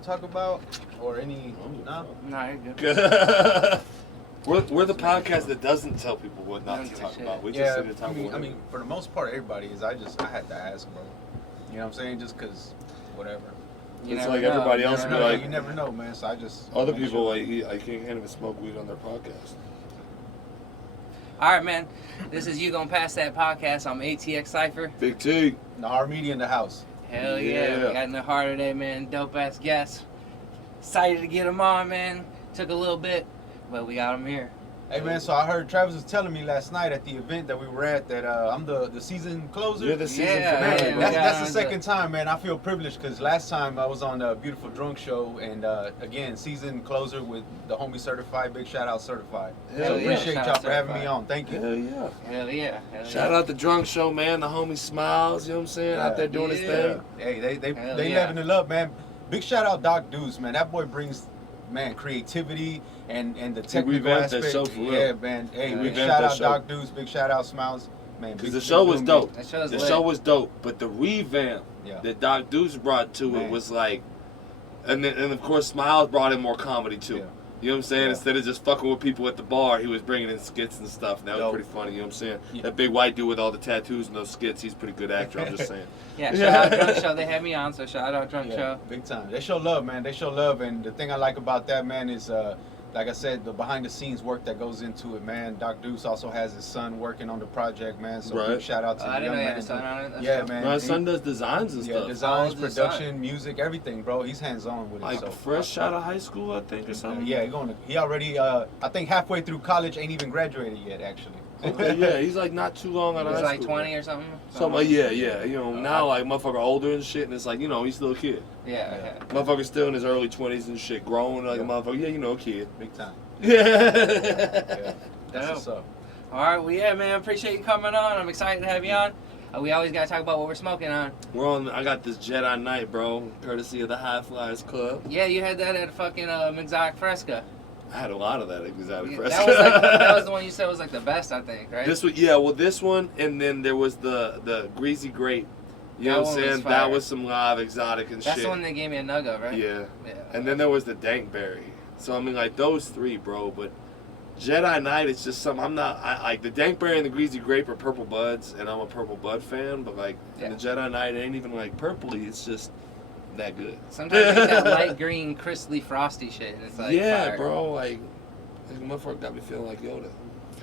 want to talk about? Or any... No? Nah, you're good. We're the podcast that doesn't tell people what not to talk about. We just sit and talk about I mean, for the most part, everybody is. I had to ask, bro. You know what I'm saying? Just because, whatever. It's like everybody else be like... You never know, man. So I just... Other people, like, I can't even smoke weed on their podcast. All right, man. This is You Gonna Pass That Podcast. I'm ATX Cypher. Big T. Najar Media in the house. Hell yeah. We got Najar today, man. Dope-ass guest. Excited to get him on, man. Took a little bit, but we got him here. Hey, man, so I heard Travis was telling me last night at the event that we were at that I'm the season closer. You're the season finale. That's the second time, man. I feel privileged because last time I was on the Beautiful Drunk Show and, again, season closer with the homie Certified. Big shout out Certified. So appreciate y'all for having me on. Thank you. Hell yeah. Hell yeah. Shout out the Drunk Show, man. The homie Smiles, you know what I'm saying? Out there doing his thing. Hey, they living it up, man. Big shout out Doc Deuce, man. That boy brings, man, creativity and the technical aspect. That show for real. Yeah, man. Hey, big shout out Doc Deuce. Big shout out Smiles. Man, because the show was dope. The show was dope, but the revamp that Doc Deuce brought to it was like, and of course Smiles brought in more comedy too. Yeah. You know what I'm saying? Yeah. Instead of just fucking with people at the bar, he was bringing in skits and stuff. And that was pretty funny. You know what I'm saying? Yeah. That big white dude with all the tattoos and those skits, he's a pretty good actor. I'm just saying. Yeah, shout out Drunk Show. They had me on, so shout out Drunk Show. Big time. They show love, man. They show love, and the thing I like about that, man, is like I said, the behind-the-scenes work that goes into it, man. Doc Deuce also has his son working on the project, man. So big shout out to the young man. I didn't know he had his son on it. That's man. My son does designs and stuff. Yeah, designs, production, music, everything, bro. He's hands-on with it. Like fresh out of high school, I think, or something. Yeah, he already, I think halfway through college, ain't even graduated yet, actually. Okay, yeah, he's like not too long out of high school. He's like 20 or something? Yeah. You know, now like motherfucker older and shit, and it's like, you know, he's still a kid. Yeah. Motherfucker's still in his early 20s and shit, growing like a motherfucker. Yeah, you know, a kid. Big time. Yeah. That's what's up. All right, well, yeah, man, appreciate you coming on. I'm excited to have you on. We always got to talk about what we're smoking on. I got this Jedi Knight, bro, courtesy of the High Flyers Club. Yeah, you had that at fucking Exotic Fresca. I had a lot of that Exotic Fresca. That was the one you said was like the best, I think, right? This one, and then there was the Greasy Grape. You know what I'm saying? That was some live exotic and shit. That's the one they gave me a nug of, right? Yeah. And then there was the Dankberry. So, I mean, like, those three, bro. But Jedi Knight, it's just something like the Dankberry and the Greasy Grape are purple buds, and I'm a purple bud fan. But, like, the Jedi Knight ain't even, like, purpley. It's just that good. Sometimes you get that light green, crisply frosty shit, and it's like fire. Bro. Like, this motherfucker got me feeling like Yoda.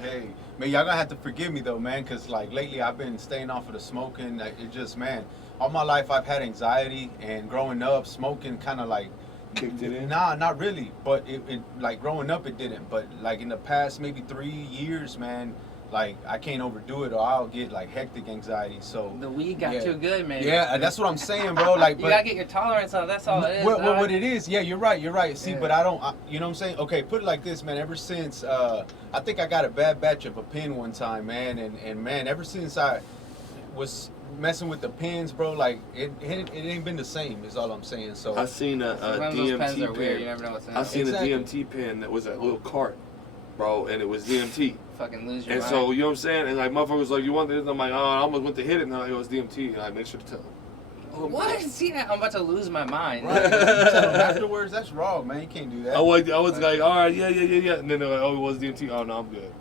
Hey, man, y'all gonna have to forgive me, though, man, because, like, lately I've been staying off of the smoking. Like, it just, man, all my life I've had anxiety, and growing up, smoking kind of, like, kicked it in? Nah, not really. But it like growing up it didn't. But like in the past maybe 3 years, man, like I can't overdo it or I'll get like hectic anxiety. So the weed got too good, man. Yeah, that's what I'm saying, bro. Like, you gotta get your tolerance up. That's all it is. What it is? Yeah, you're right. See, but I don't. You know what I'm saying? Okay, put it like this, man. Ever since I think I got a bad batch of a pen one time, man, and man, ever since I was messing with the pens, bro, like it ain't been the same. Is all I'm saying. So I seen a DMT pen. Weird. You never know what's in it. I seen a DMT pen that was a little cart, bro, and it was DMT. Fucking lose your mind. And so you know what I'm saying. And like motherfucker was like, "You want this?" And I'm like, "Oh, I almost went to hit it." And it was DMT. And I make sure to tell him. Oh, what? See that? I'm about to lose my mind. Right. You tell them afterwards. That's wrong, man. You can't do that. I was like, all right, yeah. And then they're like, oh, it was DMT. Oh no, I'm good.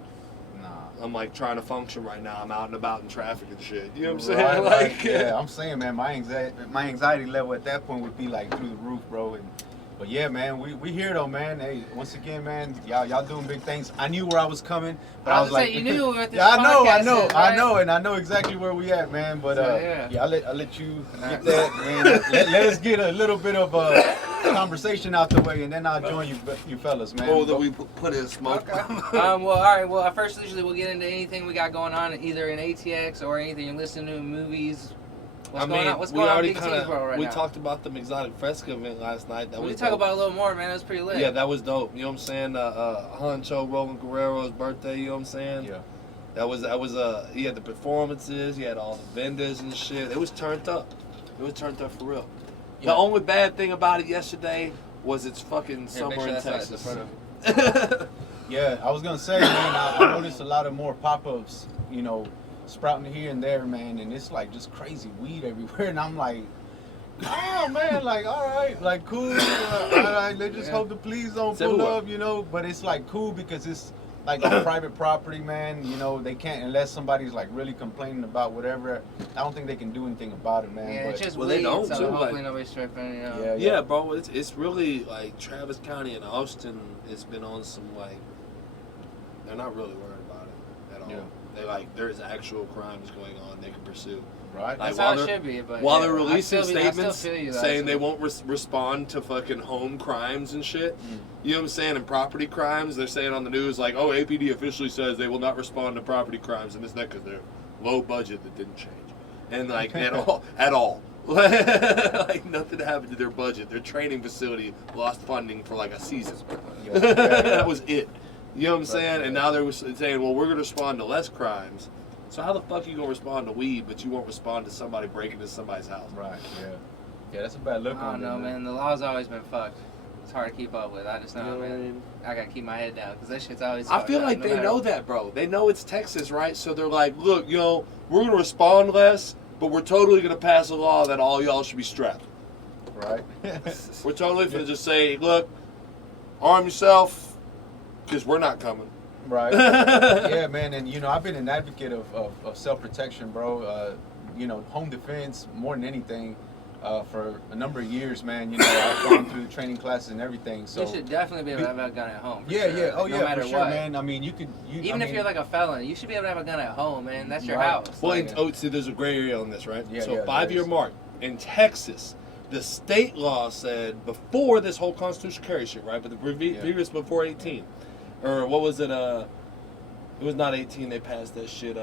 I'm like trying to function right now. I'm out and about in traffic and shit. You know what I'm saying? Like, yeah, I'm saying, man, my anxiety level at that point would be like through the roof, bro. But yeah, man, we here though, man. Hey, once again, man, y'all doing big things. I knew where I was coming, but I was like, you knew we were at this podcast, I know, and I know exactly where we at, man. But I'll let you get that, man. let us get a little bit of conversation out the way, and then I'll join you fellas, man. Oh, that we put in smoke. Okay. Well, all right. Well, first, usually we'll get into anything we got going on, either in ATX or anything you're listening to, movies. What's going on in Big T's world right now? We talked about the Exotic Fresca event last night. We talk about it a little more, man. It was pretty lit. Yeah, that was dope. You know what I'm saying? Honcho Roland Guerrero's birthday. You know what I'm saying? Yeah. That was he had the performances. He had all the vendors and shit. It was turned up. It was turned up for real. Yeah. The only bad thing about it yesterday was it's fucking summer in Texas. Yeah, I was gonna say, man, I noticed a lot of more pop-ups, you know, sprouting here and there, man, and it's like just crazy weed everywhere, and I'm like, Oh man, like all right, like cool. All right, let's just hope the police don't pull up, you know. But it's like cool because it's like on private property, man. You know, they can't unless somebody's like really complaining about whatever. I don't think they can do anything about it, man. Yeah, but, it's just they don't. So too, hopefully like, nobody's tripping. You know? Yeah, bro. It's really like Travis County and Austin has been on some like they're not really worried about it at all. Yeah. They like there's actual crimes going on they can pursue. Right. Like, that's how it should be. But while they're releasing statements saying they won't respond to fucking home crimes and shit, you know what I'm saying, and property crimes, they're saying on the news like, oh, APD officially says they will not respond to property crimes and this and that because they're low budget that didn't change, and like at all. Like nothing happened to their budget. Their training facility lost funding for like a season. That was it. You know what I'm saying? And now they're saying, well, we're going to respond to less crimes. So how the fuck are you going to respond to weed, but you won't respond to somebody breaking into somebody's house? Right, yeah. Yeah, that's a bad look on it. I don't know, man. The law's always been fucked. It's hard to keep up with. I just know, man. I got to keep my head down because that shit's always I feel like they know that, bro. They know it's Texas, right? So they're like, look, you know, we're going to respond less, but we're totally going to pass a law that all y'all should be strapped. Right. We're totally going to just say, look, arm yourself because we're not coming. Right. Yeah, man. And, you know, I've been an advocate of self-protection, bro. You know, home defense more than anything for a number of years, man. You know, I've gone through training classes and everything. So you should definitely be able to have a gun at home. Yeah, sure. yeah. Oh, no yeah, matter for sure, what. man. I mean, you could... Even if you're like a felon, you should be able to have a gun at home, man. That's your house. Well, see, there's a gray area on this, right? Yeah, so 5-year mark. In Texas, the state law said before this whole constitutional carry shit, right? But the previous before 18. Or what was it? It was not 18. They passed that shit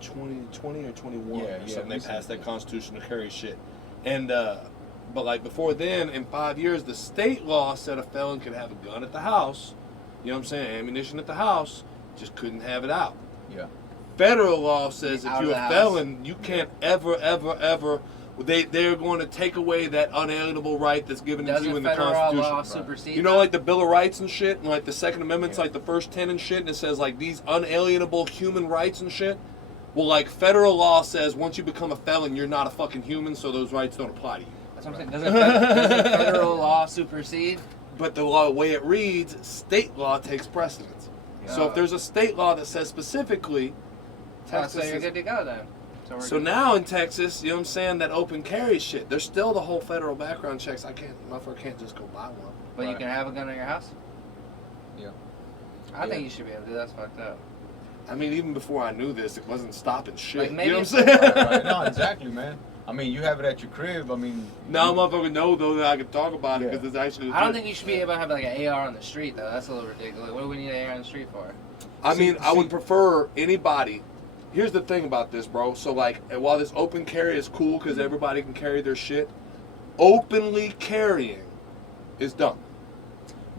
20 or 21 or something. They passed that constitutional carry shit. And, but like before then, in 5 years, the state law said a felon could have a gun at the house. You know what I'm saying? Ammunition at the house. Just couldn't have it out. Yeah. Federal law says if you're a felon, you can't ever. They're going to take away that unalienable right that's given to you in the Constitution. Law supersede you know, like the Bill of Rights and shit, and like the Second Amendment's like the first 10 and shit, and it says like these unalienable human rights and shit. Well, like federal law says once you become a felon, you're not a fucking human, so those rights don't apply to you. That's what I'm saying. Doesn't federal law supersede? But the law, the way it reads, state law takes precedence. Yeah. So if there's a state law that says specifically, Texas so you're good to go then. So now in Texas, you know what I'm saying, that open carry shit, there's still the whole federal background checks. Motherfucker can't just go buy one. But you can have a gun in your house? Yeah. I think you should be able to do that. That's fucked up. I mean, even before I knew this, it wasn't stopping shit. Like maybe you know what I'm saying? Right. No, exactly, man. I mean, you have it at your crib. I mean... Now motherfucker know, though, that I can talk about it because it's actually... I don't think you should be able to have like an AR on the street, though. That's a little ridiculous. What do we need an AR on the street for? I would prefer anybody... Here's the thing about this, bro. So, like, while this open carry is cool because everybody can carry their shit, openly carrying is dumb.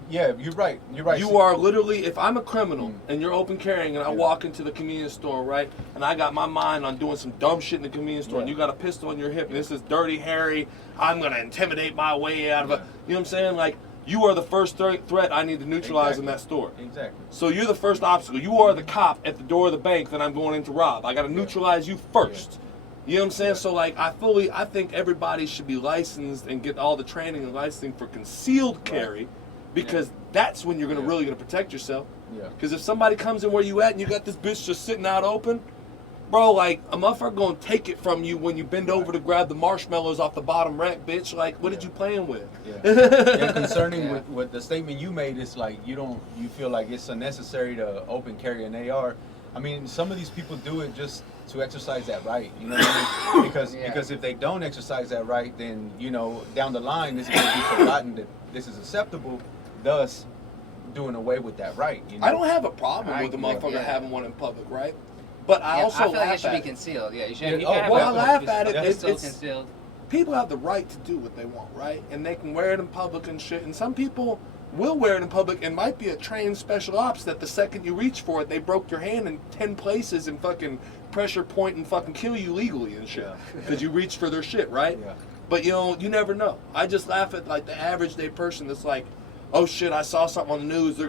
Yeah, you're right. You're right. You are literally, if I'm a criminal and you're open carrying and I walk into the convenience store, right, and I got my mind on doing some dumb shit in the convenience store and you got a pistol on your hip and this is Dirty Harry, I'm going to intimidate my way out of it. You know what I'm saying? Like, you are the first threat I need to neutralize in that store. Exactly. So you're the first obstacle. You are the cop at the door of the bank that I'm going in to rob. I got to neutralize you first. You know what I'm saying? So like, I think everybody should be licensed and get all the training and licensing for concealed carry, because that's when you're really gonna protect yourself. Yeah. Because if somebody comes in where you at and you got this bitch just sitting out open, bro, like a motherfucker gonna take it from you when you bend over to grab the marshmallows off the bottom rack, bitch. Like, what did you playing with? Yeah. Concerning with the statement you made, it's like you feel like it's unnecessary to open carry an AR. I mean, some of these people do it just to exercise that right, you know what I mean? Because if they don't exercise that right, then, you know, down the line it's going to be forgotten that this is acceptable, thus doing away with that right, you know? I don't have a problem with the motherfucker having one in public, right? But I also I feel like laugh it should at be concealed. Yeah, you should. I laugh at it. It's concealed. People have the right to do what they want, right? And they can wear it in public and shit. And some people will wear it in public and might be a trained special ops that the second you reach for it, they broke your hand in 10 places and fucking pressure point and fucking kill you legally and shit. Because you reached for their shit, right? Yeah. But, you know, you never know. I just laugh at, like, the average day person that's like, oh, shit, I saw something on the news. They're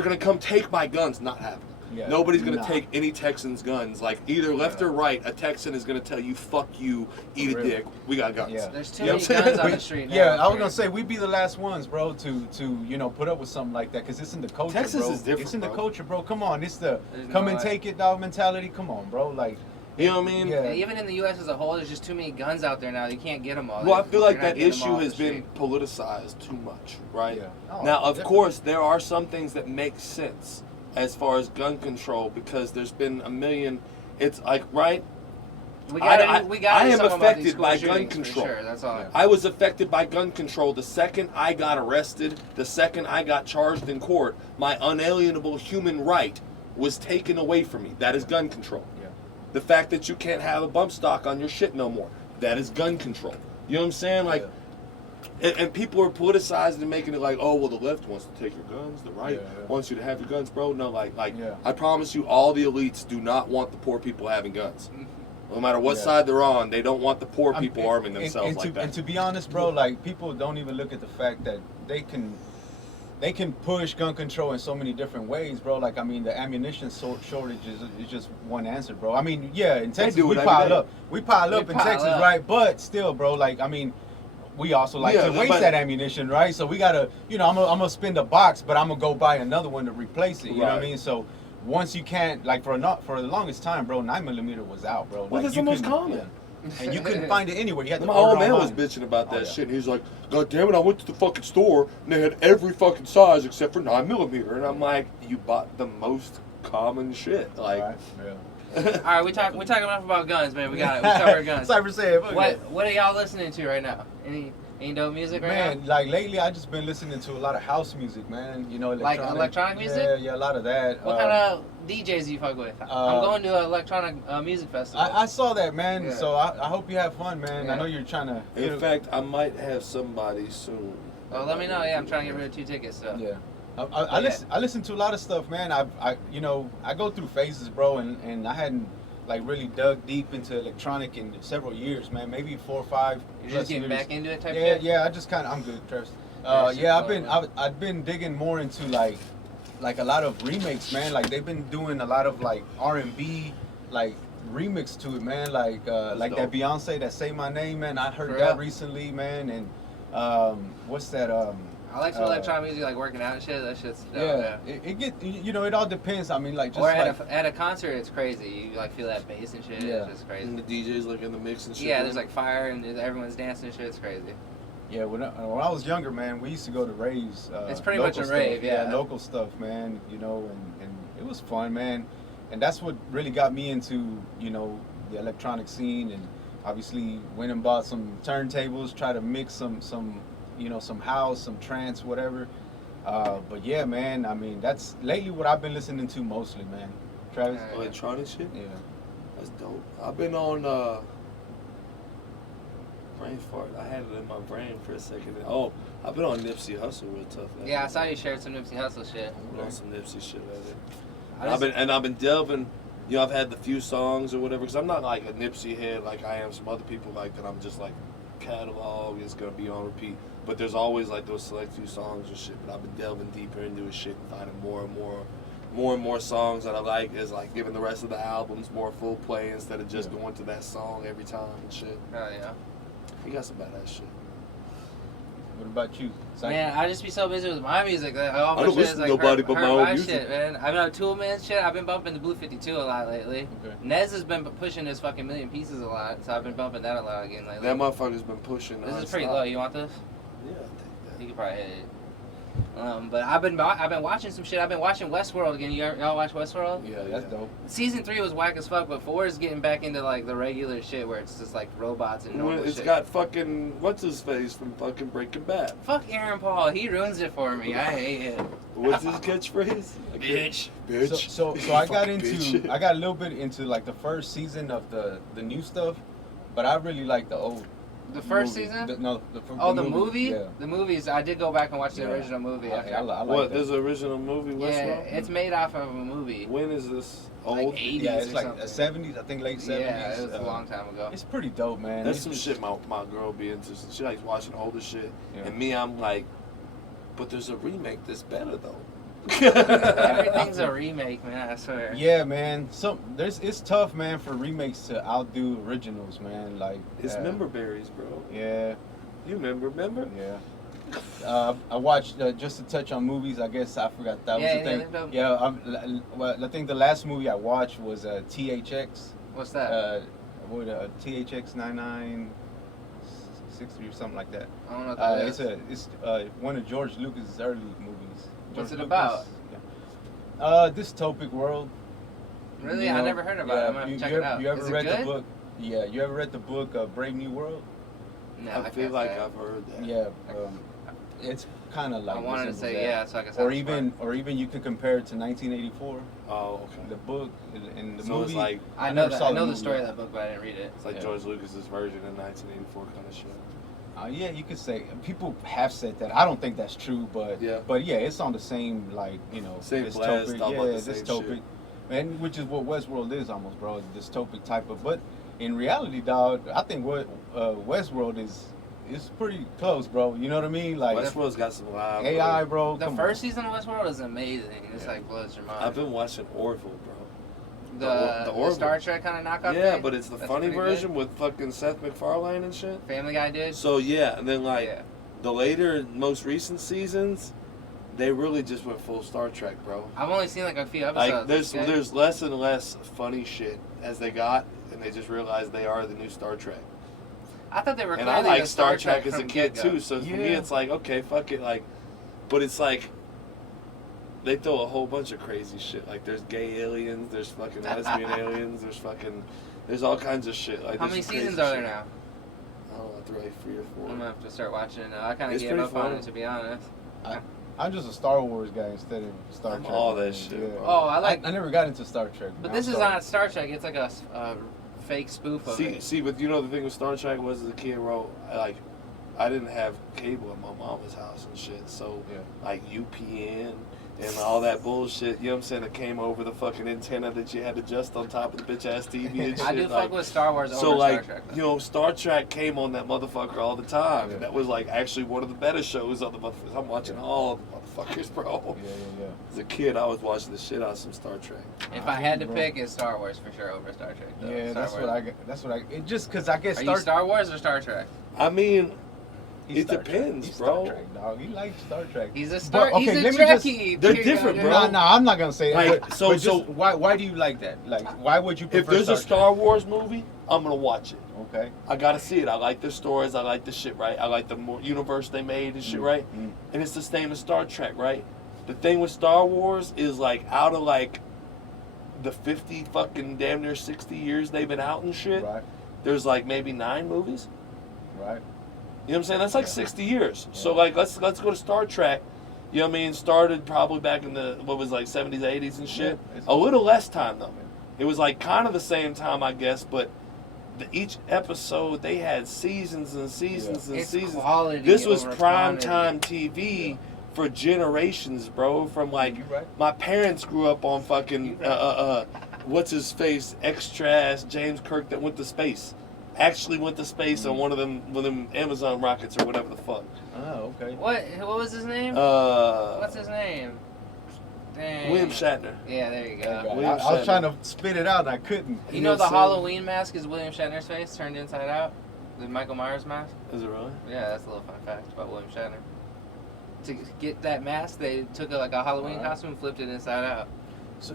gonna come take my guns. Not happening. Yeah. Nobody's going to take any Texan's guns. Like, either left or right, a Texan is going to tell you, fuck you, eat a dick, we got guns. Yeah. There's too many guns on the street now. Yeah, I was going to say, we'd be the last ones, bro, to put up with something like that, because it's in the culture, Texas bro. is different, It's in the bro. culture, bro. Come on, it's the come and take it, dog mentality. Come on, bro. Like, you know what I mean? Yeah. Even in the U.S. as a whole, there's just too many guns out there now. You can't get them all. Well, I feel like that issue has been politicized too much, right? Yeah. Oh, now, of definitely. course, there are some things that make sense as far as gun control, because there's been a million. It's like, right? I am affected by gun control. Sure, that's all. I was affected by gun control the second I got arrested, the second I got charged in court. My unalienable human right was taken away from me. That is gun control. Yeah. The fact that you can't have a bump stock on your shit no more. That is gun control. You know what I'm saying? Like, and people are politicizing and making it like, oh, well, the left wants to take your guns, the right wants you to have your guns, bro. No, like, I promise you, all the elites do not want the poor people having guns. No matter what side they're on, they don't want the poor people arming themselves like that. And to be honest, bro, like, people don't even look at the fact that they can push gun control in so many different ways, bro. Like, I mean, the ammunition shortage is just one answer, bro. I mean, yeah, in Texas we pile up. We pile up in Texas, right? But still, bro, like, I mean, we also like to waste that ammunition, right? So we gotta, you know, I'm gonna spend a box, but I'm gonna go buy another one to replace it. You know what I mean? So once you can't, like, for the longest time, bro, 9mm was out, bro. Well, like, that's the most common. And you couldn't find it anywhere. You had to My old man was bitching about that shit. He's like, God damn it, I went to the fucking store and they had every fucking size except for 9mm. And I'm like, you bought the most common shit. Like, all right, we talking enough about guns, man. We got it. We covered guns. Cypher said, what are y'all listening to right now? Any dope music right now? Man, like lately, I just been listening to a lot of house music, man. You know, electronic music. Yeah, a lot of that. What kind of DJs do you fuck with? I'm going to an electronic music festival. I saw that, man. Yeah. So I hope you have fun, man. I know you're trying to. In fact, I might have somebody soon. Oh, let me know. Yeah, I'm trying to get rid of 2 tickets. So. Yeah. I listen to a lot of stuff, man. I go through phases, bro, and I hadn't like really dug deep into electronic in several years, man. Maybe 4 or 5. You're just getting back into it, type shit. Yeah. I just kind of. I'm good, Travis. I've been digging more into like a lot of remakes, man. Like they've been doing a lot of like R&B, like remix to it, man. Like that Beyonce, that Say My Name, man. I heard that recently, man. And what's that? I like some electronic music, like working out and shit. That shit's dope. Yeah, it all depends. I mean, like, just or at a concert, it's crazy. You like feel that bass and shit. Yeah. It's just crazy. And the DJs like in the mix and shit. Yeah, there's like fire and everyone's dancing and shit. It's crazy. Yeah, when I was younger, man, we used to go to raves. It's pretty much a rave, yeah. Local stuff, man. You know, and it was fun, man. And that's what really got me into, you know, the electronic scene. And obviously went and bought some turntables, try to mix some house, some trance, whatever. But yeah, man, I mean, that's lately what I've been listening to mostly, man. Travis? Electronic shit? Yeah. That's dope. I've been on, brain fart. I had it in my brain for a second. Oh, I've been on Nipsey Hussle real tough. Yeah, I saw you shared some Nipsey Hussle shit. I've been on some Nipsey shit lately. I've been delving, you know, I've had the few songs or whatever, because I'm not like a Nipsey head like I am some other people like that. I'm just like, catalog is gonna be on repeat, but there's always like those select few songs and shit. But I've been delving deeper into his shit and finding more and more songs that I like, is like giving the rest of the albums more full play instead of just going to that song every time and shit. Oh yeah, he got some badass shit. What about you? Man, I just be so busy with my music that all my I don't shit listen is like to nobody but my own music. Shit, man. I've been on Toolman shit. I've been bumping the Blue 52 a lot lately. Okay. Nez has been pushing his fucking Million Pieces a lot, so I've been bumping that a lot again lately. That motherfucker's been pushing. This is pretty low. You want this? Yeah, I think that. You could probably hit it. But I've been watching some shit. I've been watching Westworld again. Y'all watch Westworld? Yeah, that's dope. Season 3 was whack as fuck, but 4 is getting back into like the regular shit where it's just like robots and normal It's shit. got fucking what's his face from fucking Breaking Bad. Fuck Aaron Paul. He ruins it for me. I hate him. What's his catchphrase? Bitch. So I got I got a little bit into like the first season of the new stuff, but I really like the old. The first movie. season? The movie? Yeah. The movies. I did go back and watch the original movie. I like what? that. There's an original movie? Westworld? Yeah, it's made off of a movie. When is this? Like Old? 80s Yeah, it's or like something. the 70s, I think late 70s. Yeah, it was a long time ago. It's pretty dope, man. That's some shit my girl be into. She likes watching older shit. Yeah. And me, I'm like, but there's a remake that's better though. Everything's a remake, man. I swear. Yeah, man. It's tough, man, for remakes to outdo originals, man. Like it's member berries, bro. Yeah. You remember? Yeah. I watched just to touch on movies. I guess I forgot that was the thing. Yeah. I think the last movie I watched was THX. What's that? THX 9960 or something like that. I don't know what that is. It's one of George Lucas's early movies. What's it about? Dystopic world. Really? I never heard about it. I'm gonna check it out. You ever is read it good? the book? Yeah. You ever read the book Brave New World? No, I feel like I've heard that. Yeah. It's kind of like. I wanted to say that. so I guess. Or even you could compare it to 1984. Oh, okay. The book and the so movie. It's like I know the story of that book, but I didn't read it. It's like George Lucas's version of 1984 kind of shit. Yeah, you could say people have said that. I don't think that's true, but yeah, it's on the same same dystopic. Dystopic, shit. And which is what Westworld is almost, bro. Dystopic type of. But in reality, dog, I think what Westworld is pretty close, bro. You know what I mean? Like Westworld's got some live AI, bro. The first season of Westworld is amazing. It's like blows your mind. I've been watching Orville, bro. The Star Trek kind of knockoff. Yeah, thing? but it's the funny version with fucking Seth MacFarlane and shit. Family Guy did. So yeah, and then the later, most recent seasons, they really just went full Star Trek, bro. I've only seen like a few episodes. Like there's less and less funny shit as they got, and they just realized they are the new Star Trek. I thought they were. And I like Star Trek as a kid too, so for me it's like okay, fuck it, like, but it's like. They throw a whole bunch of crazy shit. Like, there's gay aliens, there's fucking lesbian aliens, there's all kinds of shit. Like, how many seasons are there now? I don't know, 3 or 4. I'm gonna have to start watching it now. I kind of gave up on it, to be honest. I'm just a Star Wars guy instead of Star Trek. All that shit. Yeah. Oh, I never got into Star Trek. But this is not Star Trek. It's like a fake spoof of it. See, but you know the thing with Star Trek was as a kid, bro, like, I didn't have cable at my mama's house and shit. So, like, UPN... and all that bullshit, you know what I'm saying, that came over the fucking antenna that you had to adjust on top of the bitch-ass TV and shit. I do fuck with Star Wars over Star Trek. Though. You know, Star Trek came on that motherfucker all the time. And that was, like, actually one of the better shows on the motherfuckers. I'm watching all the motherfuckers, bro. Yeah. As a kid, I was watching the shit out of some Star Trek. If I had to pick, it's Star Wars for sure over Star Trek, though. Yeah, that's what I get. Just because I guess Are you Star Wars or Star Trek? I mean... It depends, He's bro. Star Trek, dog. He likes Star Trek. He's a Trekkie. They're different, bro. No, I'm not gonna say that. Like, so why do you like that? Like, why would you prefer if there's a Star Wars movie, I'm gonna watch it. Okay. I gotta see it. I like the stories. I like the shit, right? I like the universe they made and shit, right? And it's the same as Star Trek, right? The thing with Star Wars is like out of like the 50 fucking damn near 60 years they've been out and shit. Right. There's like maybe 9 movies. Right. You know what I'm saying? That's like 60 years. Yeah. So like let's go to Star Trek. You know what I mean? Started probably back in the 70s, 80s and shit. Yeah, a little less time though. It was like kind of the same time, I guess, but each episode they had seasons and seasons and seasons. This was prime time TV for generations, bro. From like my parents grew up on fucking what's his face, extra-ass James Kirk that went to space. Actually went to space on one of them Amazon rockets or whatever the fuck. Oh, okay. What was his name? What's his name? Dang. William Shatner. Yeah, there you go. I was trying to spit it out and I couldn't. You know the Halloween mask is William Shatner's face turned inside out? The Michael Myers mask? Is it really? Yeah, that's a little fun fact about William Shatner. To get that mask, they took a Halloween costume and flipped it inside out.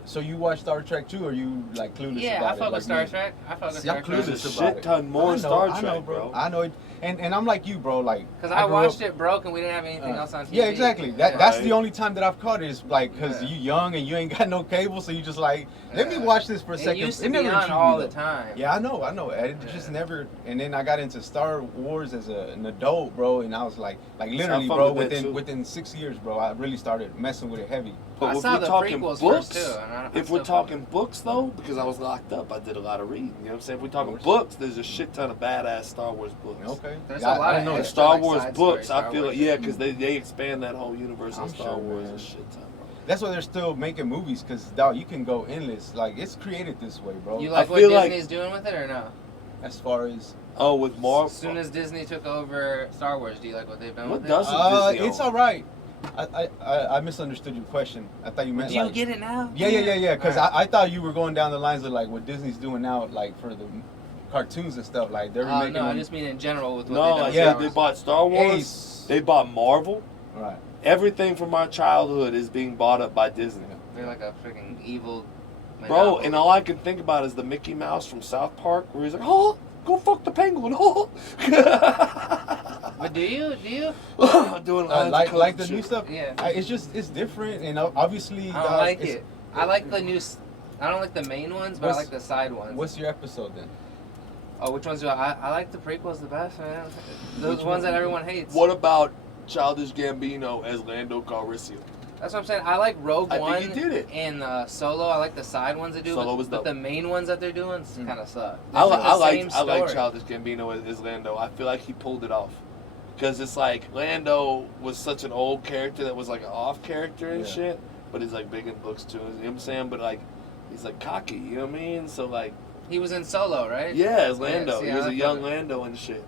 So you watch Star Trek too, or you like clueless about it? Yeah, I fuck with Star Trek. I fuck with Star Trek. There's a shit ton more Star Trek, bro. I know it. And I'm like you, bro. Like, because I watched it broke and we didn't have anything else on TV. Yeah, exactly. That's the only time that I've caught it is like because you young and you ain't got no cable, so you just like let me watch this for a second. It used to be on all the time. Yeah, I know. It just never. And then I got into Star Wars as an adult, bro, and I was like literally, bro, within 6 years, bro, I really started messing with it heavy. But I saw the prequels first too. If we're talking books though, because I was locked up, I did a lot of reading. You know what I'm saying? If we're talking books, there's a shit ton of badass Star Wars books. Okay. There's a lot of the Star Wars books. I feel like because they expand that whole universe of Star Wars a shit ton, bro. That's why they're still making movies, because dog, you can go endless. Like it's created this way, bro. You like what Disney's doing with it or no? As far as with Marvel. As soon as Disney took over Star Wars, do you like what they've done with it? It's all right. I misunderstood your question. I thought you meant. Do you get it now? Yeah. Because right. I thought you were going down the lines of like what Disney's doing now, like for the cartoons and stuff. Like they're making. No, them. I just mean in general with what no, they they bought Star Wars. They bought Marvel. Right. Everything from our childhood is being bought up by Disney. They're like a freaking evil. Bro, and all I can think about is the Mickey Mouse from South Park, where he's like, "Oh, go fuck the penguin." Oh. But do you? Doing like the new stuff. Yeah. It's different, and obviously. I don't like it. I like the new. I don't like the main ones, but I like the side ones. What's your episode then? Oh, which ones do I like the prequels the best, man. Those ones that everyone hates. What about Childish Gambino as Lando Calrissian? That's what I'm saying. I like Rogue One. I think he did it. And Solo. I like the side ones they do. Solo was but dope. the main ones that they're doing kind of suck. I like Childish Gambino as Lando. I feel like he pulled it off. Because it's like Lando was such an old character that was like an off character and shit. But he's like big in books too. You know what I'm saying? But like, he's like cocky. You know what I mean? So like. He was in Solo, right? Yeah, as Lando. He was a young Lando and shit.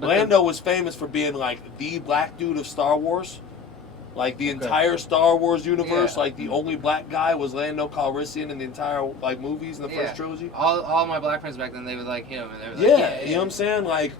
But Lando was famous for being like the black dude of Star Wars. Like the entire Star Wars universe, like the only black guy was Lando Calrissian in the entire like movies in the first trilogy. All my black friends back then, they would like him, and they were like, you know what I'm saying? Like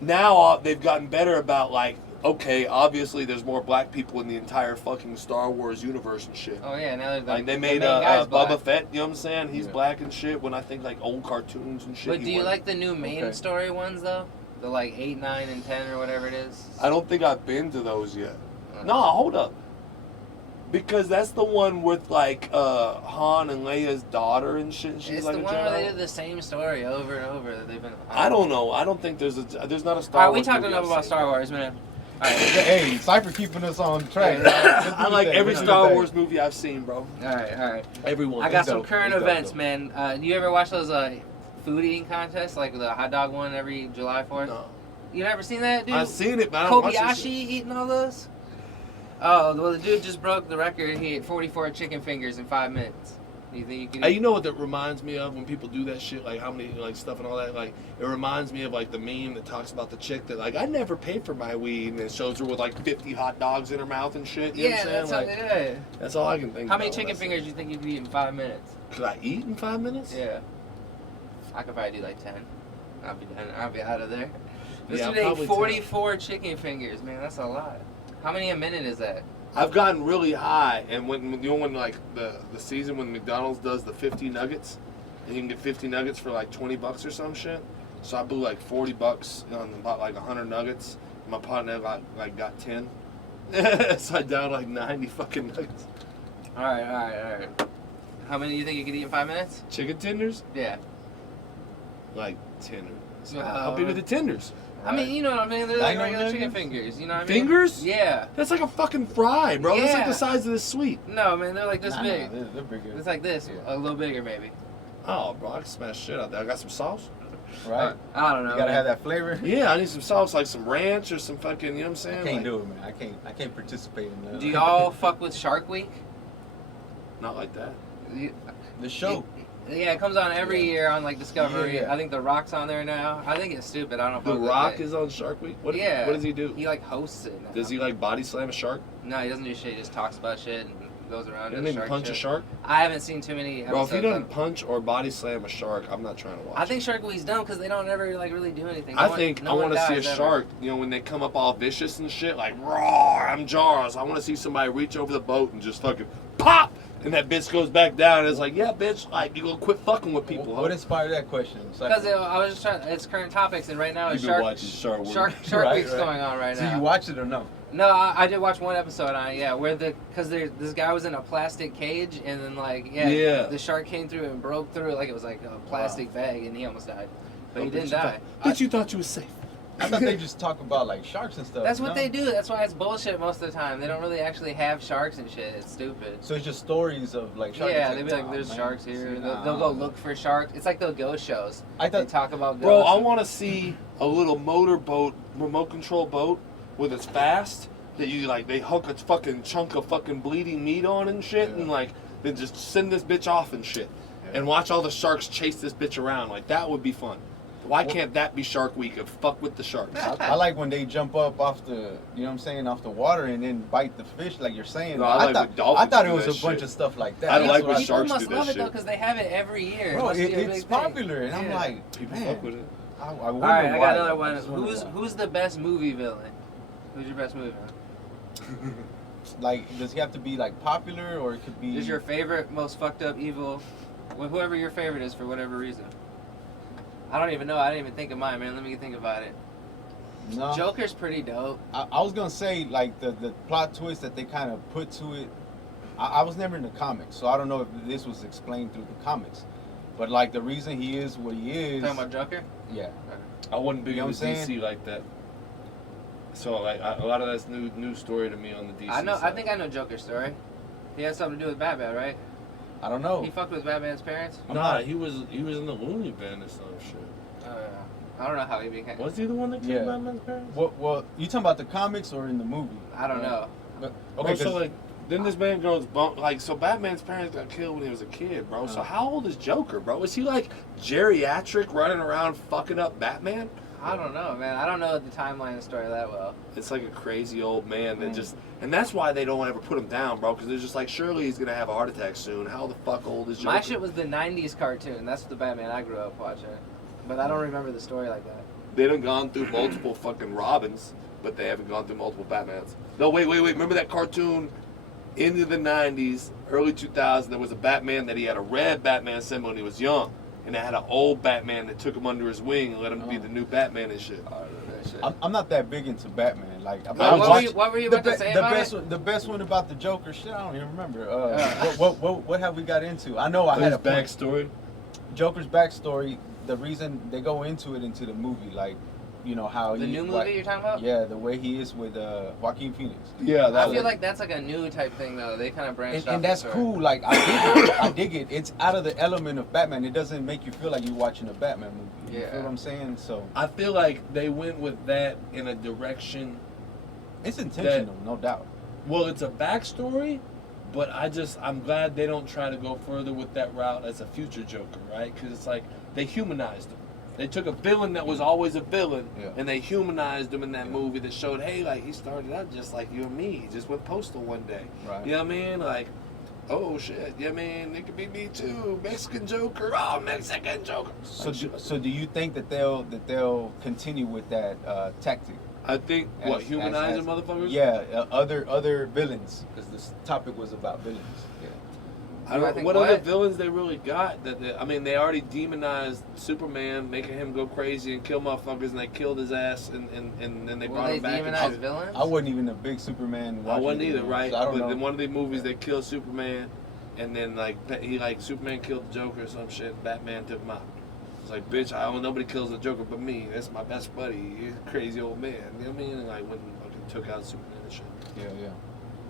now they've gotten better about like, okay, obviously there's more black people in the entire fucking Star Wars universe and shit. Oh yeah, now like they made Boba Fett. You know what I'm saying? He's black and shit. When I think like old cartoons and shit. But do you like the new main story ones though? The like 8, 9, and 10 or whatever it is. I don't think I've been to those yet. No, hold up. Because that's the one with like Han and Leia's daughter and shit. And she's it's like the a one Jedi. where they do the same story over and over that they've been. I don't know. I don't think there's not a Star Wars. Alright, we talked enough about Star Wars, man. Right. Hey, Cypher keeping us on track. I like every Star Wars movie I've seen, bro. Alright. Everyone. I got some current events, man. You ever watch those food eating contests, like the hot dog one every July 4th? No. You never seen that, dude? I've seen it, but I don't watch Kobayashi eating all those? Oh, well, the dude just broke the record. He ate 44 chicken fingers in 5 minutes. Do you think you could eat? You know what that reminds me of when people do that shit, like how many like stuff and all that? Like it reminds me of like the meme that talks about the chick that like I never pay for my weed and it shows her with like 50 hot dogs in her mouth and shit. You know what I'm saying? That's all I can think. How many chicken fingers do you think you could eat in 5 minutes? Could I eat in 5 minutes? Yeah. I could probably do like 10. I'll be done. I'll be out of there. This Yeah, dude ate 44 chicken fingers, man. That's a lot. How many a minute is that? I've gotten really high, and when like the season when McDonald's does the 50 nuggets, and you can get 50 nuggets for like $20 or some shit. So I blew like $40 on about like 100 nuggets. My partner got 10. So I downed like 90 fucking nuggets. All right. How many do you think you could eat in 5 minutes? Chicken tenders? Yeah. Like 10. How big are the tenders? I mean, you know what I mean? They're like regular chicken fingers. You know what I mean? Fingers? Yeah. That's like a fucking fry, bro. Yeah. That's like the size of this sweet. No, man, they're like this big. They're bigger. It's like this, a little bigger maybe. Oh, bro, I can smash shit out there. I got some sauce. Right. I don't know. You gotta have that flavor. Yeah, I need some sauce, like some ranch or some fucking. You know what I'm saying? I can't do it, man. I can't participate in that. Do y'all fuck with Shark Week? Not like that. The show. Yeah, it comes on every year on like Discovery. Yeah. I think The Rock's on there now. I think it's stupid. I don't know. The Rock is on Shark Week. What does he do? He like hosts it now. Does he like body slam a shark? No, he doesn't do shit. He just talks about shit and goes around. Doesn't even punch a shark? I haven't seen too many. Bro, if he doesn't punch or body slam a shark, I'm not trying to watch. I think Shark Week's dumb because they don't ever like really do anything. I want to see a shark. You know, when they come up all vicious and shit, like roar, I'm Jaws. I want to see somebody reach over the boat and just fucking pop. And that bitch goes back down and it's like, yeah, bitch, like, you gonna quit fucking with people. What inspired that question? Because I was just trying, it's current topics, and right now it's Shark Week's going on right now. So you watched it or no? No, I did watch one episode on it, yeah, where because this guy was in a plastic cage, and then, like, the shark came through and broke through it like it was like a plastic bag, and he almost died. But he didn't die. But you thought you was safe. I thought they just talk about like sharks and stuff. That's what they do. That's why it's bullshit most of the time. They don't really actually have sharks and shit. It's stupid. So it's just stories of like sharks. Yeah, they'd be like, "There's sharks here." They'll go look for sharks. It's like they'll ghost shows. They talk about ghosts. Bro, I want to see a little motorboat, remote control boat, with it's fast that you like. They hook a fucking chunk of fucking bleeding meat on and shit, and like then just send this bitch off and shit, and watch all the sharks chase this bitch around. Like that would be fun. Why can't that be Shark Week? Fuck with the sharks. I like when they jump up off the, you know what I'm saying, off the water and then bite the fish like you're saying. No, I thought it was a shit. bunch of stuff like that. I like when People sharks must do love that it though shit. because they have it every year. Bro, It must be a it's big popular, thing. and I'm Yeah. like, People man. fuck with it. I wonder All right, I why. got another one. just wonder why. Who's the best movie villain? Who's your best movie villain? Like, does he have to be like popular, or it could be? Is your favorite most fucked up evil? Whoever your favorite is for whatever reason. I don't even know. I didn't even think of mine, man. Let me think about it. No. Joker's pretty dope. I was gonna say like the plot twist that they kind of put to it. I was never in the comics, so I don't know if this was explained through the comics. But like the reason he is what he is. Talking about Joker? Yeah. I wasn't big You know into what I'm DC like that. So like a lot of that's new story to me on the DC. I know. side. I think I know Joker's story. He had something to do with Batman, right? I don't know. He fucked with Batman's parents. Nah, he was in the Looney Bin or some shit. Oh yeah. I don't know how he became. Was he the one that killed Yeah. Batman's parents? Well, you talking about the comics or in the movie? I don't know. But, Okay, okay, so like then this man goes so Batman's parents got killed when he was a kid, bro. So how old is Joker, bro? Is he like geriatric running around fucking up Batman? I don't know, man. I don't know the timeline of the story that well. It's like a crazy old man that just, and that's why they don't ever put him down, bro. Because they're just like, surely he's gonna have a heart attack soon. How the fuck old is Joker? My shit was the '90s cartoon. That's the Batman I grew up watching. But I don't remember the story like that. They done gone through multiple fucking Robins, but they haven't gone through multiple Batmans. No, wait. Remember that cartoon? Into the '90s, early 2000s, there was a Batman that he had a red Batman symbol when he was young. And they had an old Batman that took him under his wing and let him be the new Batman and shit. I'm not that big into Batman. Like, What were you about to say about it? The best one about the Joker shit, I don't even remember. What have we got into? I know I had a point. backstory. Joker's backstory. The reason they go into it into the movie, like, you know how The new movie you're talking about? Yeah, the way he is with Joaquin Phoenix. Yeah, I feel like that's like a new type thing though. They kind of branched off. And that's the story. cool. Like I dig it. It's out of the element of Batman. It doesn't make you feel like you're watching a Batman movie. You feel what I'm saying? So I feel like they went with that in a direction. It's intentional, no doubt. Well, it's a backstory, but I'm glad they don't try to go further with that route as a future Joker, right? Because it's like they humanized him. They took a villain that was always a villain, and they humanized him in that movie that showed, hey, like, he started out just like you and me. He just went postal one day. Right. You know what I mean? Like, oh, shit. Yeah, man, it could be me too. Mexican Joker. Oh, Mexican Joker. So do you think that they'll continue with that tactic? I think, humanizing motherfuckers? Yeah, other villains, because this topic was about villains. Yeah. What other villains they really got? They already demonized Superman, making him go crazy and kill motherfuckers, and they killed his ass, and then they brought him back. Demonized villains? I wasn't even a big Superman watcher. I wasn't either, right? So I don't know. In one of the movies, they killed Superman, and then Superman killed the Joker or some shit. And Batman took him out. It's like, bitch, nobody kills the Joker but me. That's my best buddy. He's a crazy old man. You know what I mean? And like when fucking took out Superman and shit. Yeah.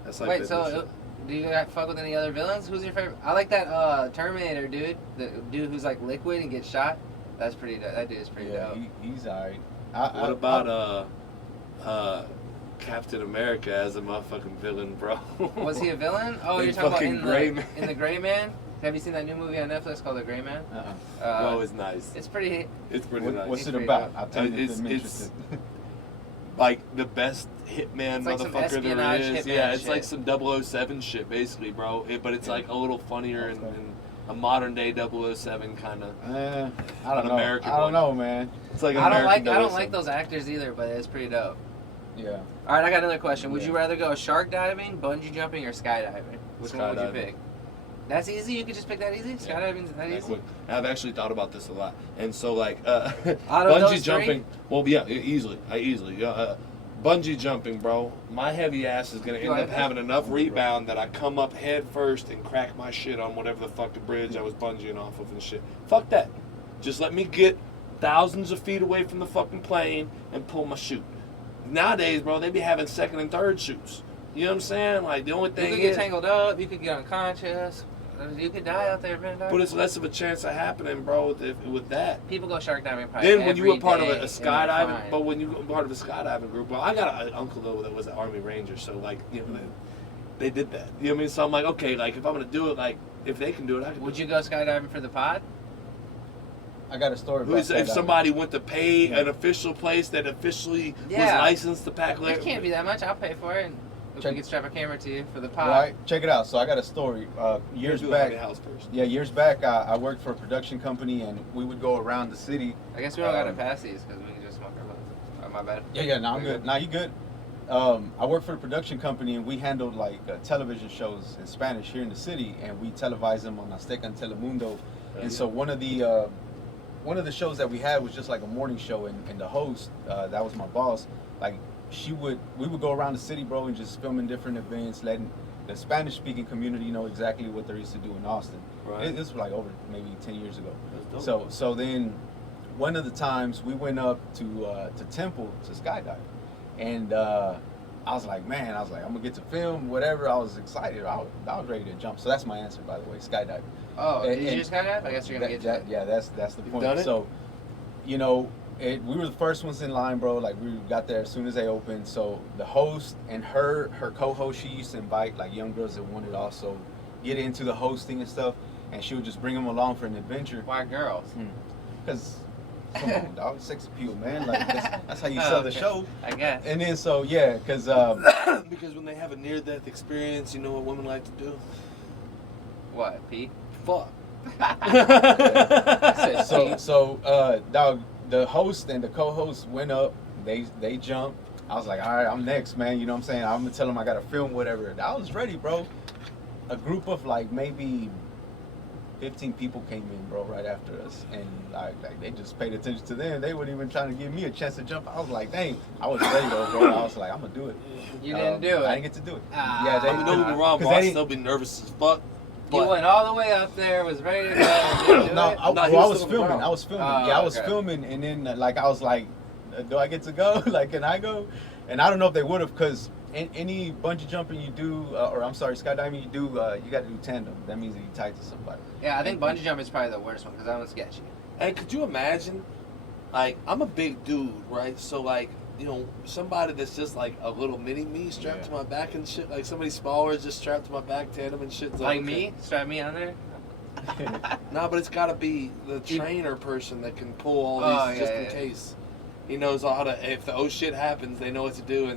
That's like Wait, so do you fuck with any other villains? Who's your favorite? I like that Terminator dude. The dude who's like liquid and gets shot. That's pretty dope. That dude is pretty dope. He's alright. What about Captain America as a motherfucking villain, bro? Was he a villain? Oh, you're talking about in the Gray Man? Have you seen that new movie on Netflix called The Gray Man? Well, it's nice. It's pretty nice. What's it about? I'll tell you if I'm it's interested. like the best hitman like motherfucker there is. Yeah, it's like some 007 shit, basically, bro. But it's like a little funnier and a modern day 007 kind of. I don't know. American I don't know, man. It's like I don't like those actors either, but it's pretty dope. Yeah. All right, I got another question. Would you rather go shark diving, bungee jumping, or skydiving? Which one would you pick? That's easy. You could just pick that easy. Skydiving's that easy. Quick. I've actually thought about this a lot, and so like bungee jumping. Well, yeah, easily. Bungee jumping, bro. My heavy ass is gonna end up having enough rebound that I come up head first and crack my shit on whatever the fuck the bridge I was bungeeing off of and shit. Fuck that. Just let me get thousands of feet away from the fucking plane and pull my chute. Nowadays, bro, they be having second and third chutes. You know what I'm saying? Like the only thing you could get tangled up. You could get unconscious. You could die out there, man. But it's less of a chance of happening, bro, with that. People go shark diving probably then when you were part of a skydiving, but when you were part of a skydiving group, well, I got an uncle though that was an Army Ranger, so like, you know, they did that. You know what I mean? So I'm like, okay, like if I'm gonna do it, like if they can do it, I can. Would you go skydiving for the pod? I got a story about If somebody went to pay an official place that officially was licensed to pack liquor. It can't be that much. I'll pay for it. And we can strap a camera to you for the pod. Right, check it out. So I got a story. Years back. Yeah, years back, I worked for a production company, and we would go around the city. I guess we don't gotta pass these because we can just smoke our blunts. Oh, my bad. Yeah. No, I'm good. Nah, you good. I worked for a production company, and we handled like television shows in Spanish here in the city, and we televised them on Azteca and Telemundo. And so one of the shows that we had was just like a morning show, and the host, that was my boss, like we would go around the city, bro, and just film in different events, letting the Spanish speaking community know exactly what they used to do in Austin. Right. This was like over maybe 10 years ago. So then one of the times we went up to Temple to skydive, and I was like, I'm gonna get to film whatever. I was excited. I was ready to jump. So that's my answer, by the way, skydiving. Oh, did you just skydive? I guess you're gonna get to that. Yeah, that's the point. Done it? So, we were the first ones in line, bro. Like, we got there as soon as they opened. So the host and her co-host, she used to invite like young girls that wanted to also get into the hosting and stuff, and she would just bring them along for an adventure. Why girls? Because come on, dog, sex appeal, man. Like that's how you sell the show, I guess. And then because because when they have a near-death experience, you know what women like to do? What? Pee? Fuck. Dog, the host and the co-host went up. They jumped. I was like, all right, I'm next, man. You know what I'm saying? I'm gonna tell them I gotta film whatever. I was ready, bro. A group of like maybe 15 people came in, bro, right after us, and like they just paid attention to them. They weren't even trying to give me a chance to jump. I was like, dang, I was ready though, bro. I was like, I'm gonna do it. You didn't do it. I didn't get to do it. Don't get me wrong, bro. I'd still be nervous as fuck. You went all the way up there, was ready to go. I was filming. I was filming, and then I was like, do I get to go? Like, can I go? And I don't know if they would have, because any bungee jumping you do, skydiving you do, you got to do tandem. That means that you're tied to somebody. Yeah, I think bungee jumping is probably the worst one because that one's sketchy. And could you imagine, like, I'm a big dude, right? So, like, somebody that's just like a little mini me strapped to my back and shit. Like somebody smaller just strapped to my back, tandem and shit. Like me? Strap me on there? No, but it's got to be the trainer person that can pull all these just in case. He knows how to, if the shit happens, they know what to do.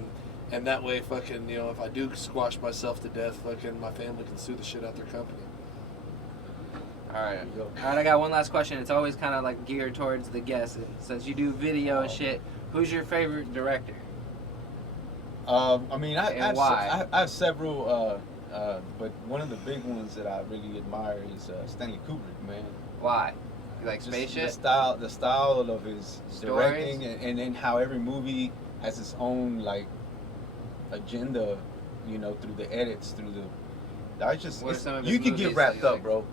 And that way, fucking, if I do squash myself to death, fucking my family can sue the shit out their company. Alright, I got one last question. It's always kind of like geared towards the guest. Since you do video and shit, who's your favorite director? I have several, but one of the big ones that I really admire is Stanley Kubrick, man. Why? You like space shit? The style of his directing, and then how every movie has its own like agenda, through the edits, through the. You can get wrapped up, bro.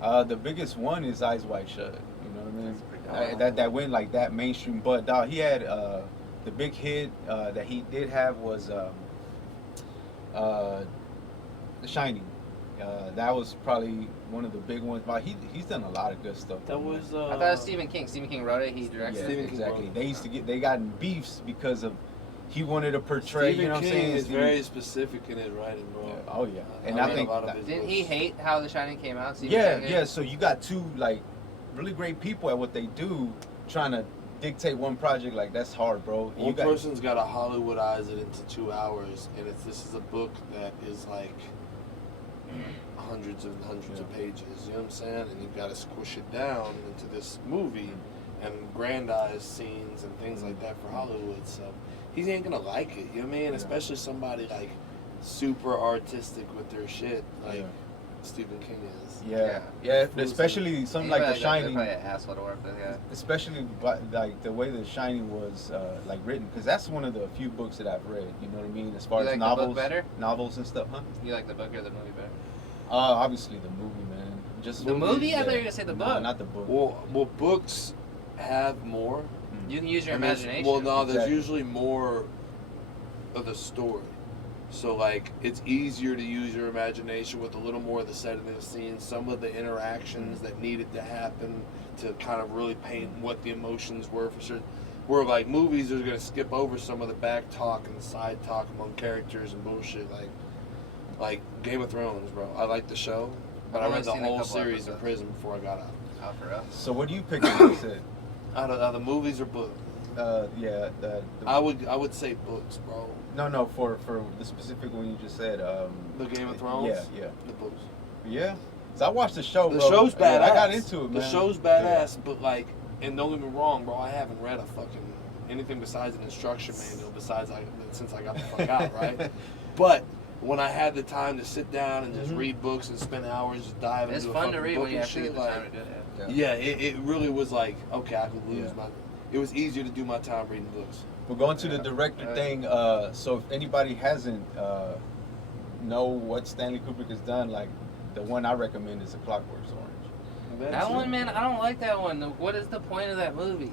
The biggest one is Eyes Wide Shut. You know what I mean? That went like that mainstream, but dog, he had the big hit that he did have was The Shining. That was probably one of the big ones. But he's done a lot of good stuff. That was. I thought it was Stephen King. Stephen King wrote it. He directed it. Exactly. They got in beefs because of. He wanted to portray, Stephen you know what I'm saying? King is very specific in his writing, bro. Yeah. Oh yeah, and I think didn't he hate how The Shining came out? Yeah. So you got two like really great people at what they do, trying to dictate one project. Like that's hard, bro. One person's got to Hollywoodize it into 2 hours, and this is a book that is like hundreds and hundreds of pages. You know what I'm saying? And you've got to squish it down into this movie and grandize scenes and things like that for Hollywood. So. He ain't gonna like it, you know what I mean? Yeah. Especially somebody like super artistic with their shit, like Stephen King is. Yeah. Especially something like The Shining. Probably an asshole to work with, Especially like the way The Shining was like written, because that's one of the few books that I've read. You know what I mean? As far as novels and stuff, huh? You like the book or the movie better? Obviously the movie, man. Just the movie? I thought you were gonna say the book. No, not the book. Well, books have more. You can use your imagination. Well, no, there's usually more of the story. So, like, it's easier to use your imagination with a little more of the setting of the scene, some of the interactions that needed to happen to kind of really paint what the emotions were for certain. Where, like, movies are going to skip over some of the back talk and side talk among characters and bullshit. Like Game of Thrones, bro. I like the show, But I read the whole series in prison before I got out. Oh, for real? So what do you pick? You said Out of the movies or books? I would say books, bro. No, for the specific one you just said. The Game of Thrones. Yeah. The books. Yeah. So I watched the show. The show's badass. I got into it, man. The show's badass, but like, and don't get me wrong, bro. I haven't read a fucking anything besides an instruction manual since I got the fuck out, right? But when I had the time to sit down and just read books and spend hours just diving into a fucking book and shit, it's fun to read when you actually get the time to do it. Yeah, it really was like, okay, I could lose my... It was easier to do my time reading books. We're going to the director thing. So if anybody hasn't know what Stanley Kubrick has done, like the one I recommend is A Clockwork Orange. That one, man, I don't like that one. What is the point of that movie?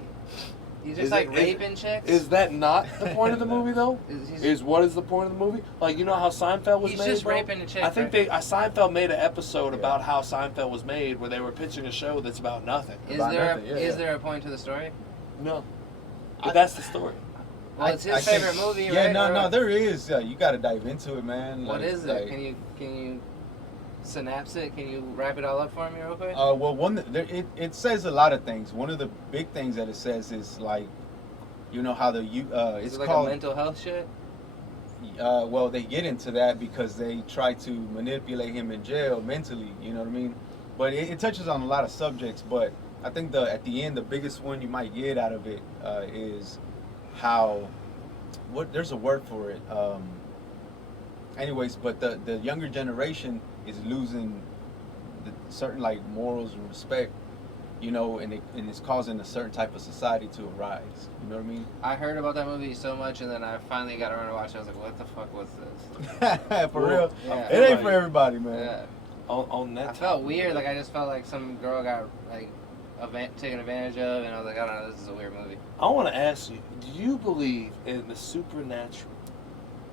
He's just raping chicks? Is that not the point of the movie, though? What is the point of the movie? Like, you know how Seinfeld was made, He's just raping a chick, I think Seinfeld made an episode about how Seinfeld was made where they were pitching a show that's about nothing. Is there a point to the story? No. But that's the story. Well, it's his favorite movie, yeah, right? No, there is. You got to dive into it, man. What is it? Like, can you synapse it? Can you wrap it all up for me real quick? Well, it says a lot of things. One of the big things that it says is like, you know how it's is it like called a mental health shit. Well, they get into that because they try to manipulate him in jail mentally. You know what I mean? But it touches on a lot of subjects. But I think at the end, the biggest one you might get out of it is how there's a word for it. Anyways, but the younger generation is losing certain like morals and respect, you know, and it's causing a certain type of society to arise. You know what I mean? I heard about that movie so much, and then I finally got around to watch it. I was like, what the fuck was this? For real? Yeah. It ain't for everybody, man. Yeah. On that I felt weird. Like, I just felt like some girl got, like, taken advantage of, and I was like, I don't know, this is a weird movie. I want to ask you, do you believe in the supernatural?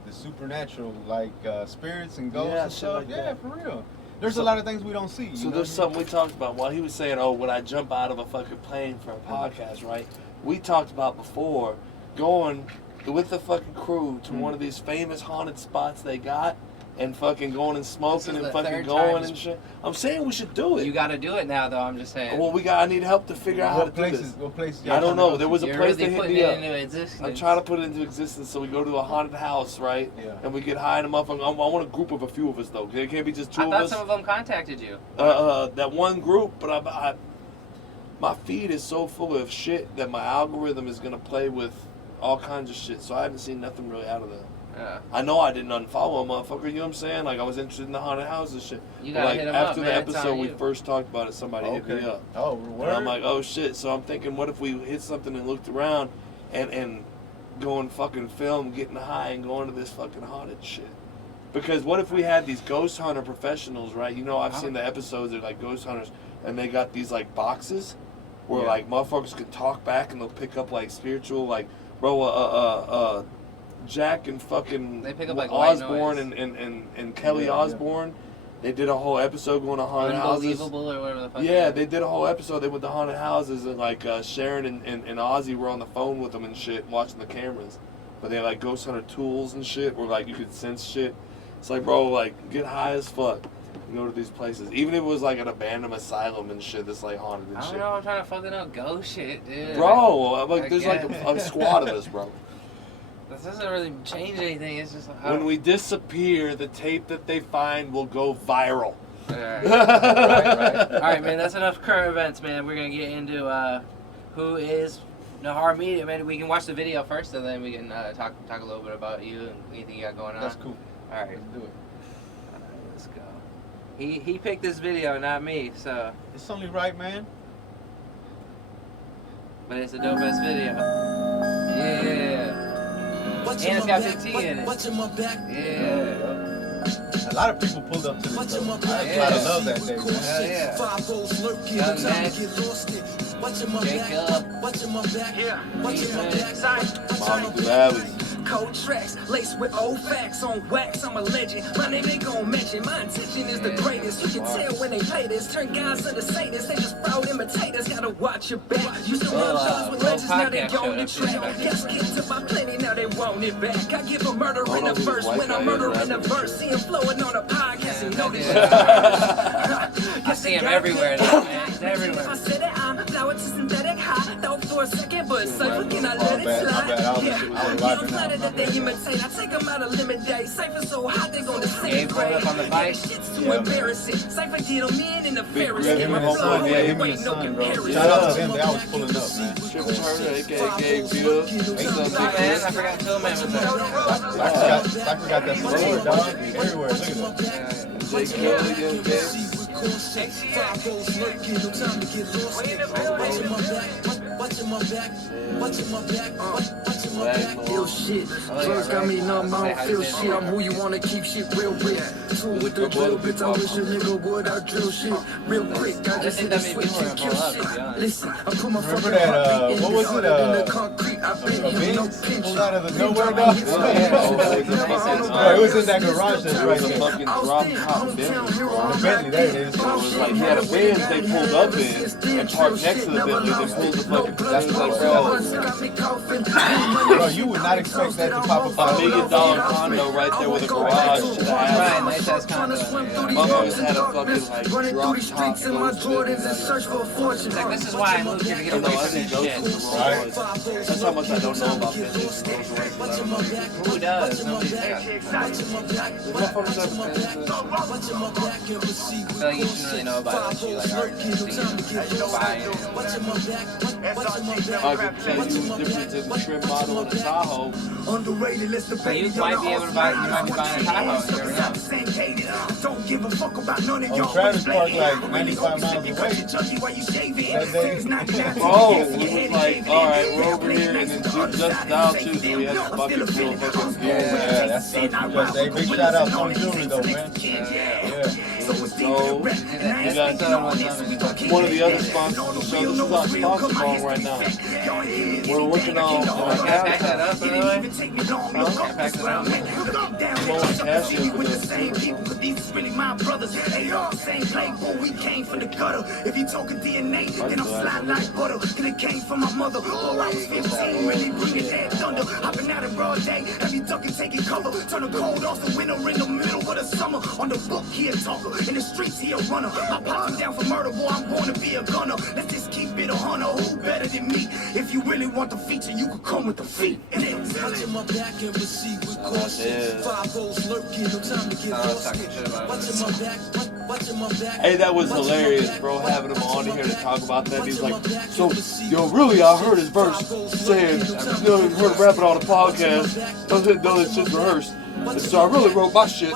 The supernatural, like spirits and ghosts and stuff? Like that. For real. There's a lot of things we don't see. So there's something we talked about. While he was saying, would I jump out of a fucking plane for a podcast, right? We talked about before going with the fucking crew to one of these famous haunted spots they got and fucking going and smoking and fucking going and shit. I'm saying we should do it. You got to do it now, though. I'm just saying. Well, I need help to figure out how to do this. What place? I don't know. There was a place really that hit me up. I'm trying to put it into existence. So we go to a haunted house, right? Yeah. And we get high in a motherfucker. I want a group of a few of us though. It can't be just two of us. I thought some of them contacted you. That one group, but my feed is so full of shit that my algorithm is gonna play with all kinds of shit. So I haven't seen nothing really out of that. Yeah. I know I didn't unfollow a motherfucker, you know what I'm saying? Like, I was interested in the haunted houses shit. You gotta like, hit him after up, the man. episode we first talked about it, somebody hit me up. Oh, word? And I'm like, oh shit. So I'm thinking, what if we hit something and looked around and go and fucking film getting high and going to this fucking haunted shit? Because what if we had these ghost hunter professionals, right? You know, I've seen the episodes of like ghost hunters, and they got these like boxes where like motherfuckers could talk back and they'll pick up like spiritual, like, bro, Jack and fucking they pick up, like, Osborne and Kelly Osborne. They did a whole episode going to haunted houses. Unbelievable or whatever the fuck. Yeah, they did a whole episode. They went to haunted houses and like Sharon and Ozzy were on the phone with them and shit, watching the cameras. But they had like ghost hunter tools and shit where like you could sense shit. It's like, bro, like get high as fuck. Go to these places, even if it was like an abandoned asylum and shit that's like haunted and shit. I don't know. I'm trying to fucking know ghost shit, dude. Bro, like there's like a squad of us, bro. This doesn't really change anything. It's just like, when we disappear, the tape that they find will go viral. Right. All right, man. That's enough current events, man. We're gonna get into who is Najar Media, man. We can watch the video first, and then we can talk a little bit about you and anything you got going on. That's cool. All right, let's do it. All right, let's go. He picked this video, not me. So it's only right, man. But it's a dope ass video. Yeah. And it's got Big T in it. Yeah. A lot of people pulled up to this. I love that day. Hell yeah. Young Max. Jacob. Cold tracks, laced with old facts on wax. I'm a legend. My name ain't gon' mention. My intention is the greatest. You can tell when they play this. Turn guys into Satanists. They just fraud imitators. Gotta watch your back. Used to run shows with legends. Now they on the track. Got kids to my plenty. Now they want it back. I give a murder in a verse. When I murder in a verse, see him flowing on a podcast. And know this. I see him everywhere, though, man. He's everywhere. I said that I'm flower to synthetic high. Thought for a second, but Cypher can I let it slide? Yeah, I'm flattered that they imitate. I take them out of limit day. Cypher so hot, they gon' Gabe pulled up on the bike. Shit's too embarrassing. Cypher get them in the Ferris. Him and his son, yeah, him and his son, bro. Shout out to them, they always pulling up, man. Triple Turner, aka Gabe Field. Man, I forgot Tillman was there. Cypher got that support, dog. Everywhere, look at that. Jay Kelly, young Gabe. Feel shit. Drugs got me numb, I don't feel shit. I'm who you wanna keep shit real real. True with the drill bits, I wish a nigga would. I drill shit real quick. I just hit the switch and kill shit. Listen, I put my fucking heart in the concrete. I've been here, no pinch. Pulled out of the nowhere, dog. It was in that garage that's right there. Fucking drop top The Bentley, there it is. It was like he had a Benz they pulled up in and parked next to the Bentley. They pulled the fucking. That's like, Bro, you would not expect that to pop up $1 out million condo right there with a garage to the house. Right, that's kind of. Motherfuckers had a fucking like drop top. It's like, this is why I moved here to get away from this shit. Right. That's how much I don't know about Bentleys. Who does? Nobody's there. I feel like you shouldn't really know about it. You like art and things. I should buy it. I could tell you the difference in the trim model and the Tahoe. So you might be able to buy. You might be buying a Tahoe. You never know. On Travis Park, like 95 miles away. That day. Oh, we was like, alright, we're over here, and then just down too, so we had to fucking feel fucking Yeah, that's just a big shout out to Tony Jewelry though, man. Yeah. So, we got one of the other sponsors of the show. This is our sponsor phone right now. We're working on Can I pack that up, by the way? Can I pack that up? cash in for this. These is really my brothers. They all same label. We came from the gutter. If you talking DNA, then I'm sliding like butter. Cause it came from my mother. Oh, I was 15, really bringing that thunder. Hopping out in broad day, heavy ducking, taking cover. Turn the cold off the winter in the middle of the summer. On the book, he a talker. In the streets, he a runner. I popped him down for murder, boy. I'm born to be a gunner. Let's just keep it 100. Who better than me? If you really want the feature, you could come with the feet. And then touching my back and receive with caution. 5-0's lurking, no time to get lost. Watching my back. Hey, that was hilarious, bro, having him on here to talk about that. He's like, so, yo, really, I heard his verse saying, you know, you heard him rapping on the podcast. I didn't know that shit's rehearsed. And so I really wrote my shit.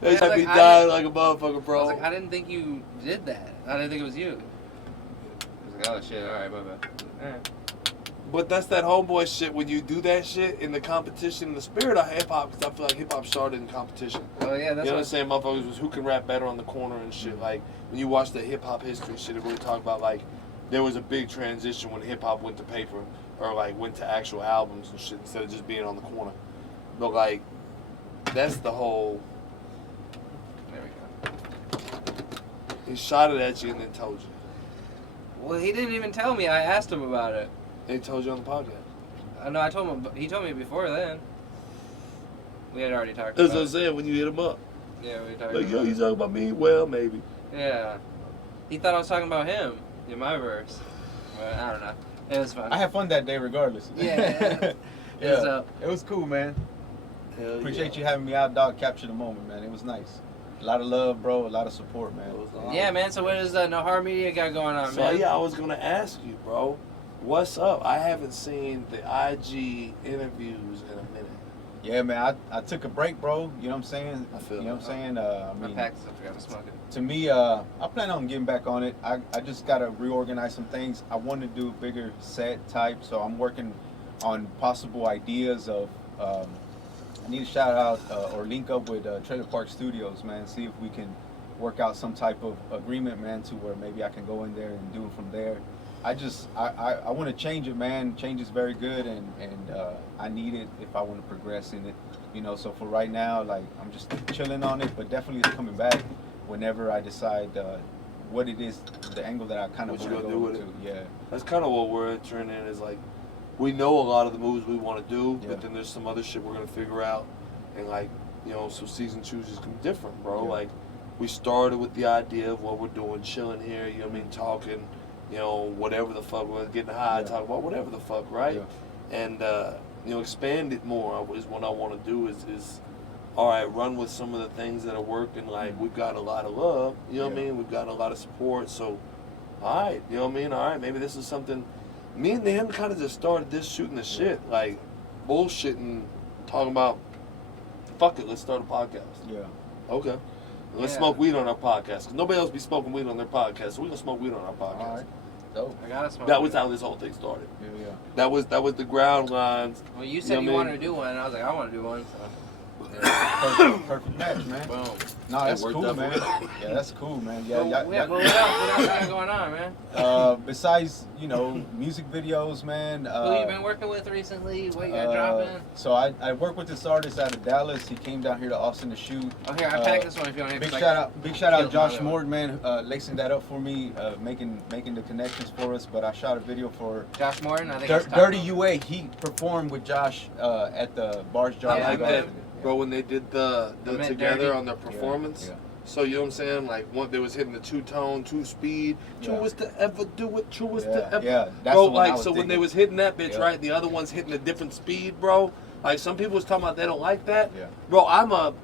They had me dying like a motherfucker, I bro. was like, I didn't think you did that. I didn't think it was you. I was like, oh shit, alright, bye-bye. Alright. But that's that homeboy shit when you do that shit in the competition, in the spirit of hip hop, because I feel like hip hop started in competition. Oh yeah, that's You know what I'm saying? Motherfuckers was who can rap better on the corner and shit. Like, when you watch the hip hop history shit, it really talk about, like, there was a big transition when hip hop went to paper, or, like, went to actual albums and shit, instead of just being on the corner. But, like, that's the whole. There we go. He shot it at you and then told you. Well, he didn't even tell me. I asked him about it. He told you on the podcast. No, I told him. He told me before then. We had already talked That's about what I'm saying, when you hit him up. Yeah, we talked Like, yo, about you talking about me? Well, maybe. Yeah. He thought I was talking about him in my verse. But I don't know. It was fun. I had fun that day regardless. Yeah. Yeah. It was cool, man. Hell Appreciate yeah. you having me out, dog. Capture the moment, man. It was nice. A lot of love, bro. A lot of support, man. Yeah, man. So what does Najar Media got going on, So man? yeah, I was gonna ask you, bro, what's up? I haven't seen the IG interviews in a minute. Yeah, man. I took a break, bro. You know what I'm saying? I feel You know what I'm saying? My packs, I forgot to smoke it. To me, I plan on getting back on it. I just gotta reorganize some things. I want to do a bigger set type, so I'm working on possible ideas of. I need to shout out or link up with Trailer Park Studios, man. See if we can work out some type of agreement, man, to where maybe I can go in there and do it from there. I want to change it, man. Change is very good, and I need it if I want to progress in it, you know. So for right now, like, I'm just chilling on it, but definitely it's coming back whenever I decide what it is, the angle that I kind of What want you to gonna go do to. with it? Yeah. That's kind of what we're entering in, is like, we know a lot of the moves we want to do, Yeah. but then there's some other shit we're gonna figure out, and like, you know, so season 2 is gonna be different, bro. Yeah. Like, we started with the idea of what we're doing, chilling here, you know what I mean, talking, you know, whatever the fuck, we're getting high, talking about whatever the fuck, right? Yeah. And, you know, expand it more is what I want to do is, all right, run with some of the things that are working. Like, we've got a lot of love, you know what I mean? We've got a lot of support. So, all right, you know what I mean? All right, maybe this is something. Me and him kind of just started this shooting the shit, like bullshitting, talking about, fuck it, let's start a podcast. Yeah. Okay. Let's smoke weed on our podcast. Because nobody else be smoking weed on their podcast, so we're going to smoke weed on our podcast. All right. Dope. I gotta smoke. That was how this whole thing started. Yeah. That was the ground lines. Well, you said you wanted to do one, and I was like, I want to do one. So. Perfect match, man. Boom. No, that's cool, man. Yeah, that's cool, man. Yeah, but what else got going on, man? Besides, you know, music videos, man. Who you been working with recently? What you got dropping? So I work with this artist out of Dallas. He came down here to Austin to shoot. Oh, here, I packed this one if you want to. Big shout out, Josh Morton, man, lacing that up for me, making the connections for us. But I shot a video for Josh Morton. I think Dirty UA. He performed with Josh at the Bars Jar. I like that. Bro, when they did the together on their performance, yeah. So you know what I'm saying? Like one, they was hitting the 2-tone, 2-speed, truest to ever do it, truest to ever. Yeah, that's bro, the one I like was so thinking. when they was hitting that bitch, right? The other one's hitting a different speed, bro. Like some people was talking about they don't like that. Yeah. Bro, I'm a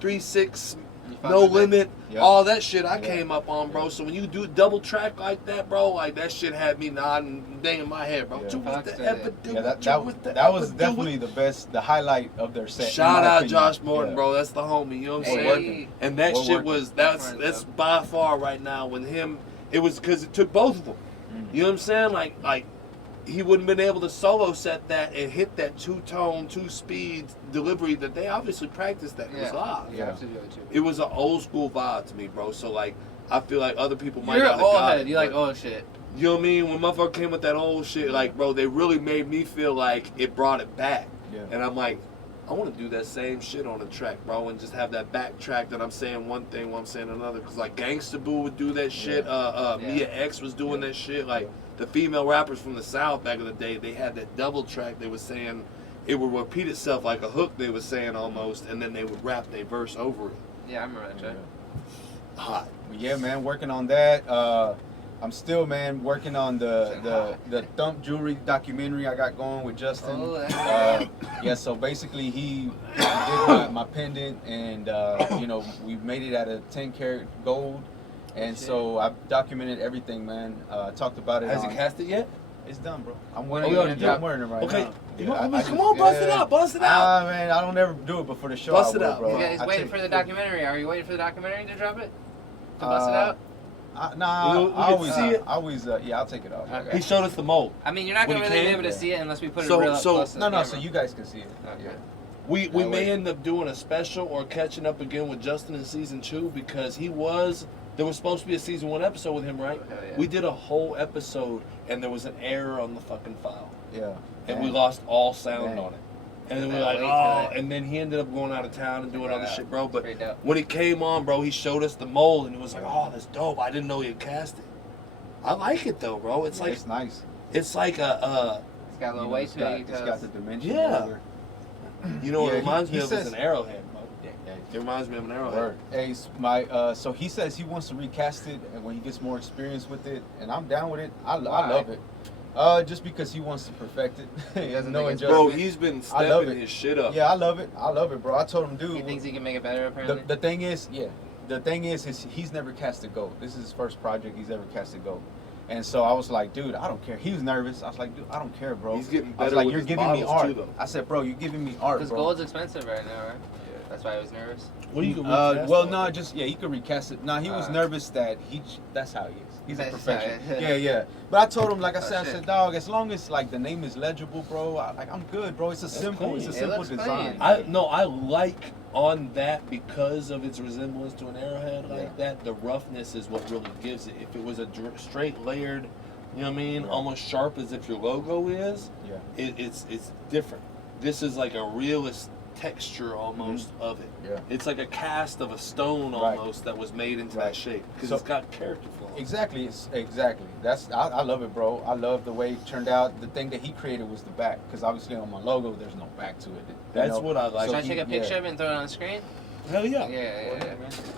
3-6, no limit, all that shit I came up on, bro. So when you do double track like that, bro, like that shit had me nodding dang in my head, bro. That was definitely the best, the highlight of their set. Shout out Josh Morton, bro. That's the homie. You know what I'm saying? And that We're shit working. was that's by far right now with him. It was because it took both of them. You know what I'm saying? Like he wouldn't have been able to solo set that and hit that 2-tone, 2-speed delivery that they obviously practiced that. It was live. Yeah. It was an old school vibe to me, bro. So like I feel like other people might You're not an have old got head. it, You like old shit. you know what I mean? When motherfucker came with that old shit, like, bro, they really made me feel like it brought it back. Yeah. And I'm like, I want to do that same shit on the track, bro, and just have that backtrack that I'm saying one thing while I'm saying another. Because, like, Gangsta Boo would do that shit. Mia X was doing that shit. Like, the female rappers from the South back in the day, they had that double track. They were saying, it would repeat itself like a hook, they were saying almost, and then they would rap their verse over it. Yeah, I remember that track. Hot. Yeah, man, working on that. I'm still, man, working on the Thump Jewelry documentary I got going with Justin. Yeah, so basically he did my pendant, and you know, we made it at a 10-karat gold, and so I've documented everything, man. Talked about it. Has he cast it yet? It's done, bro. I'm wearing it. I'm wearing it right now. Yeah, come on, bust it out, bust it out. Man, I don't ever do it before the show. Bust it out, bro. You guys waiting for the documentary? Are you waiting for the documentary to drop it? To bust it out? I always, I'll take it off. Okay. He showed us the mold. I mean, you're not going to really be able to see it unless we put it real up close to the camera. So you guys can see it. Okay. We may end up doing a special or catching up again with Justin in season 2 because there was supposed to be a season 1 episode with him, right? Oh, yeah. We did a whole episode and there was an error on the fucking file. Yeah. And we lost all sound on it. And then we were like, oh, and then he ended up going out of town and doing other shit, bro. But Pretty dope. when he came on, bro, he showed us the mold and it was like, oh, that's dope. I didn't know he had cast it. I like it though, bro. It's like, it's nice. It's like a, It's got a little weight to it. It's got the dimension. Yeah. You know what it reminds me of says, is an arrowhead, bro. It reminds me of an arrowhead. Hey, so he says he wants to recast it and when he gets more experience with it, and I'm down with it. I love it. Just because he wants to perfect it. He has no injustice. Bro, he's been stepping his shit up. Yeah, I love it, bro. I told him, dude. He thinks he can make it better, apparently? The thing is, he's never cast a goat. This is his first project he's ever cast a goat. And so I was like, dude, I don't care. He was nervous. I was like, dude, I don't care, bro. He's getting better. I was like, with you're his giving me art. too, though. I said, bro, you're giving me art, Because bro. gold's expensive right now, right? Yeah. That's why I was nervous. What do you recast? he could recast it. He was nervous that that's how he is. He's a That's professional. how it is. Yeah. But I told him, like I said, dog, as long as like the name is legible, bro, I'm good, bro. It's a simple design. clean. I like on that because of its resemblance to an arrowhead like that. The roughness is what really gives it. If it was a straight layered, you know what I mean, almost sharp as if your logo is, it's different. This is like a realist texture almost of it. Yeah. It's like a cast of a stone almost that was made into that shape because it's got character flaws. Exactly. I love it, bro. I love the way it turned out. The thing that he created was the back, because obviously on my logo there's no back to it. That's what I like. Should I take a picture of it and throw it on the screen? Hell yeah.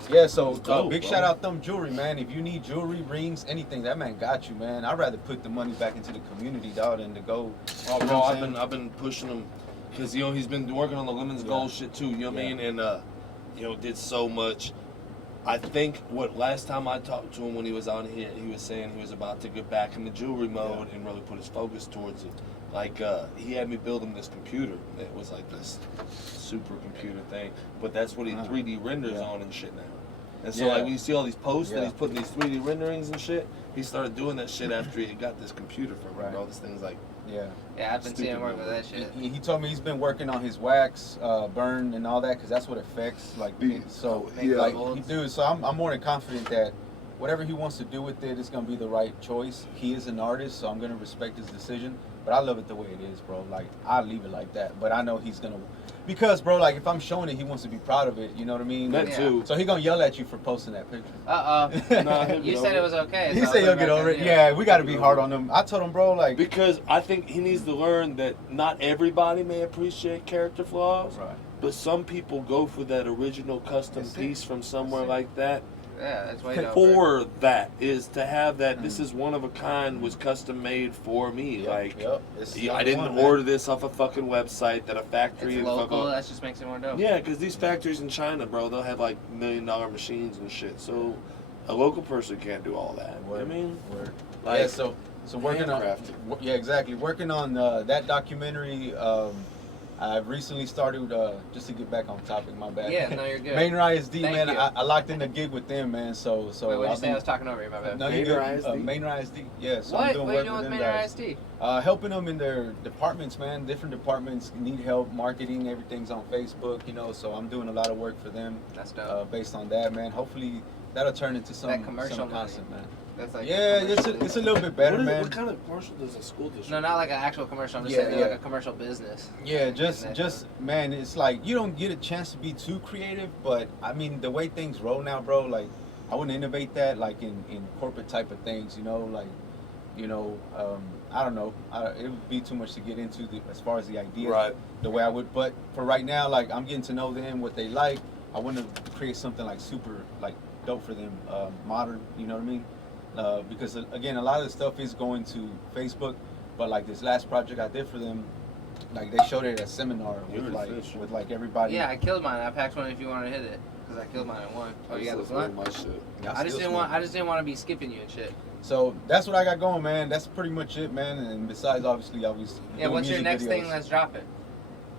Yeah, so Dope, big bro. shout out Thumb Jewelry, man. If you need jewelry, rings, anything, that man got you, man. I'd rather put the money back into the community, dog, than to go. Oh, you know bro, what I'm I've been pushing him because he's been working on the women's gold shit too. You know what I mean? And did so much. I think last time I talked to him when he was on here, he was saying he was about to get back in the jewelry mode and really put his focus towards it. Like he had me build him this computer. It was like this super computer thing, but that's what he 3D renders on and shit now. And so like when you see all these posts that he's putting these 3D renderings and shit, he started doing that shit after he got this computer from him. Bro, this thing's like Yeah, I've been seeing him work with that shit. He told me he's been working on his wax, burn, and all that because that's what affects. Like, so So I'm more than confident that whatever he wants to do with it is gonna be the right choice. He is an artist, so I'm gonna respect his decision. But I love it the way it is, bro. Like, I leave it like that. But I know he's gonna, because, bro, like, if I'm showing it, he wants to be proud of it. You know what I mean? That too. So he gonna yell at you for posting that picture. You said it was okay. He said he'll get over it. Yeah, we gotta be hard on him. I told him, bro, like, because I think he needs to learn that not everybody may appreciate character flaws, but some people go for that original custom piece from somewhere like that. Yeah, that's why. For that is to have that. This is one of a kind, was custom made for me. I didn't order this off a fucking website that a factory. It's local. That just makes it more dope. Yeah, because these factories in China, bro, they'll have like $1 million machines and shit. So a local person can't do all that. Word. I mean, like, so working on. Yeah, exactly. Working on that documentary. I've recently started, just to get back on topic, my bad. Yeah, no, you're good. Main ISD, man, I locked in a gig with them, man, so... Wait, what did you say? I was talking over you, my bad. No, Main ISD? Main ISD, yeah. So what? I'm doing What are you work doing with them Main guys. ISD? Helping them in their departments, man. Different departments need help, marketing, everything's on Facebook, so I'm doing a lot of work for them. That's dope. Based on that, man. Hopefully, that'll turn into some commercial concept, man. That's like it's a little bit better, man. What kind of commercial does a school district? No, not like an actual commercial. I'm just saying like a commercial business. Yeah, just man, it's like you don't get a chance to be too creative, but I mean the way things roll now, bro. Like I wouldn't innovate that like in corporate type of things, I don't know. It would be too much to get into as far as the idea, the way I would. But for right now, like I'm getting to know them, what they like. I want to create something like super like dope for them, modern. You know what I mean? Because again, a lot of the stuff is going to Facebook, but like this last project I did for them, like they showed it at a seminar with like everybody. Yeah, I killed mine. I packed one if you want to hit it, because I killed mine in one. Oh, you got the blunt? My shit. I just didn't want to be skipping you and shit. So that's what I got going, man. That's pretty much it, man. And besides, obviously, yeah. What's your next thing that's dropping?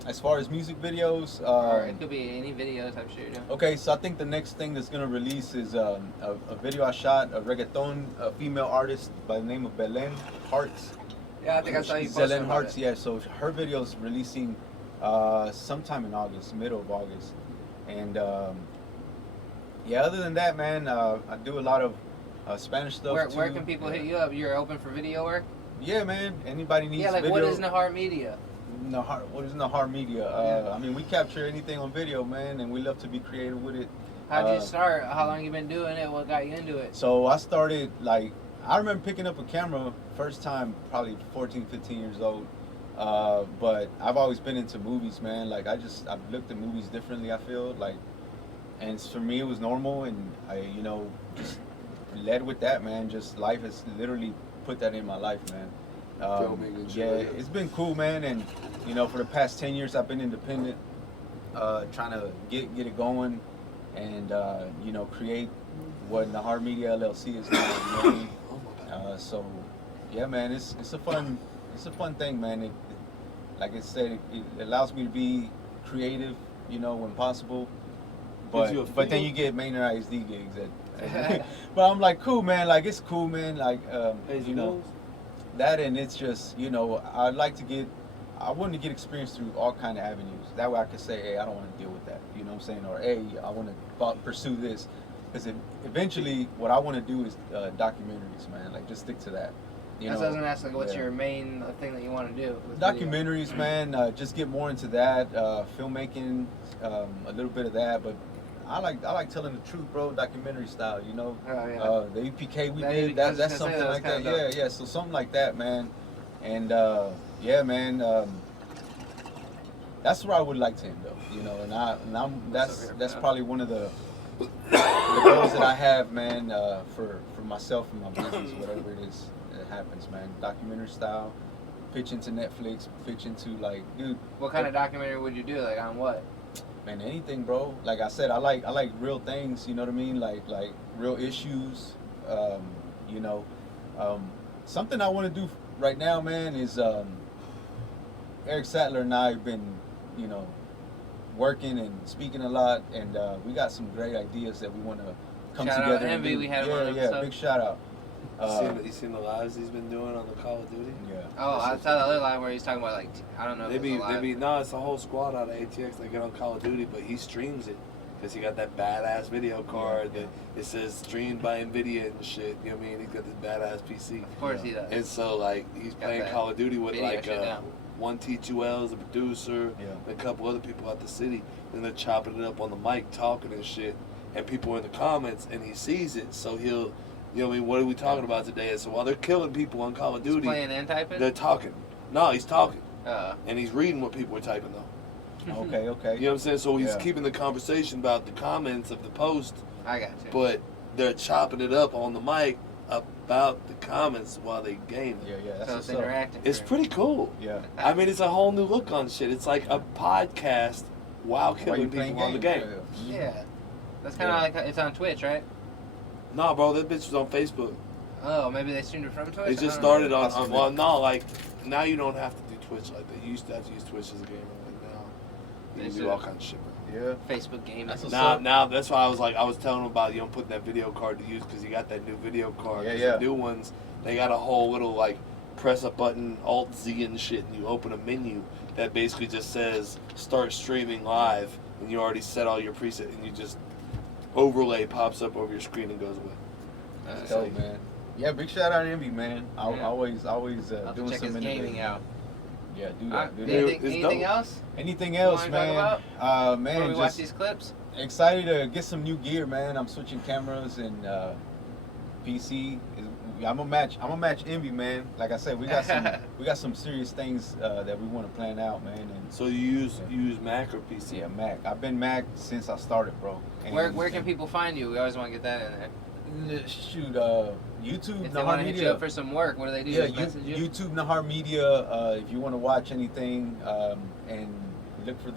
As far as music videos, or it could be any videos, I'm sure. Okay, so I think the next thing that's gonna release is a video I shot, a reggaeton, a female artist by the name of Belen Hearts. Yeah, I think I saw you posting Belen Hearts, yeah. So her video's releasing sometime in August, middle of August, and yeah. Other than that, man, I do a lot of Spanish stuff. Where can people hit you up? You're open for video work? Yeah, man. Anybody needs like video. What is Najar Media? What is Najar Media? I mean, we capture anything on video, man, and we love to be creative with it. How'd you start? How long you been doing it? What got you into it? So I started, I remember picking up a camera first time, probably 14, 15 years old. But I've always been into movies, man. I've looked at movies differently, I feel. And for me, it was normal, and I, just led with that, man. Just life has literally put that in my life, man. It's been cool, man, and for the past 10 years I've been independent, trying to get it going, and create what Najar Media LLC is now. So yeah, man, it's a fun thing, man. Like I said, it allows me to be creative, when possible. But then you get Maynard ISD gigs but I'm like, cool, man. It's cool, man. That, and it's just, I'd like to I want to get experience through all kind of avenues. That way I could say, hey, I don't want to deal with that, you know what I'm saying? Or, hey, I want to pursue this. Because eventually what I want to do is documentaries, man. Just stick to that. That's what I was going to ask, what's your main thing that you want to do? Documentaries, video? Man, just get more into that. Filmmaking, a little bit of that, but I like telling the truth, bro. Documentary style, Oh, yeah. The EPK we did, that's something like that. Yeah. So something like that, man. And yeah, man. that's where I would like to end up, you know. That's probably one of the goals that I have, man, for myself and my business, whatever it is that happens, man. Documentary style, pitch into Netflix, pitch into like, dude. What kind of documentary would you do? Like on what? Man, anything, bro. Like I said, I like real things. You know what I mean? Like real issues. You know, something I want to do right now, man, is Eric Sattler and I have been, you know, working and speaking a lot, and we got some great ideas that we want to come shout together. Out Envy, we had one. Yeah, big shout out. You seen the lives he's been doing on the Call of Duty? Yeah. Oh, I saw the other live where he's talking about like I don't know. It's a whole squad out of ATX that get on Call of Duty, but he streams it because he got that badass video card that it says streamed by NVIDIA and shit. You know what I mean? He's got this badass PC. Of course he does. And so like he's playing Call of Duty with like one T2L is a producer, and a couple other people out the city, and they're chopping it up on the mic, talking and shit, and people are in the comments, and he sees it, so he'll. You know what I mean? What are we talking about today? And so while they're killing people on Call of Duty, he's playing and typing? They're talking. No, he's talking. And he's reading what people are typing, though. Okay. You know what I'm saying? So he's keeping the conversation about the comments of the post. I got you. But they're chopping it up on the mic about the comments while they game it. Yeah. That's so it's interactive. It's pretty cool. Yeah. I mean, it's a whole new look on shit. It's like a podcast while killing people on the game. Yeah. That's kind of like, it's on Twitch, right? Nah, bro, that bitch was on Facebook. Oh, maybe they streamed it from Twitch? It just started on well, no, like, now you don't have to do Twitch like that. You used to have to use Twitch as a gamer. Like, now, you can do all kinds of shit, bro. Yeah. Facebook gaming. Now, that's why I was telling him about, putting that video card to use, because you got that new video card. Yeah. The new ones, they got a whole little, like, press a button, Alt-Z and shit, and you open a menu that basically just says, start streaming live, and you already set all your preset, and you just overlay pops up over your screen and goes away. That's dope, man. Yeah, big shout out to Envy, man. Always doing check his gaming out. Yeah, do that. Anything else? Anything else, man? Man, when we just watch these clips. Excited to get some new gear, man. I'm switching cameras and PC. I'm gonna match Envy, man. Like I said, we got some serious things that we want to plan out, man. And so you use Mac or PC? Yeah, Mac. I've been Mac since I started, bro. Where can people find you? We always want to get that in there. Shoot, YouTube, if they want to hit you up for some work, what do they do? Yeah, YouTube, Najar Media. If you want to watch anything, and look for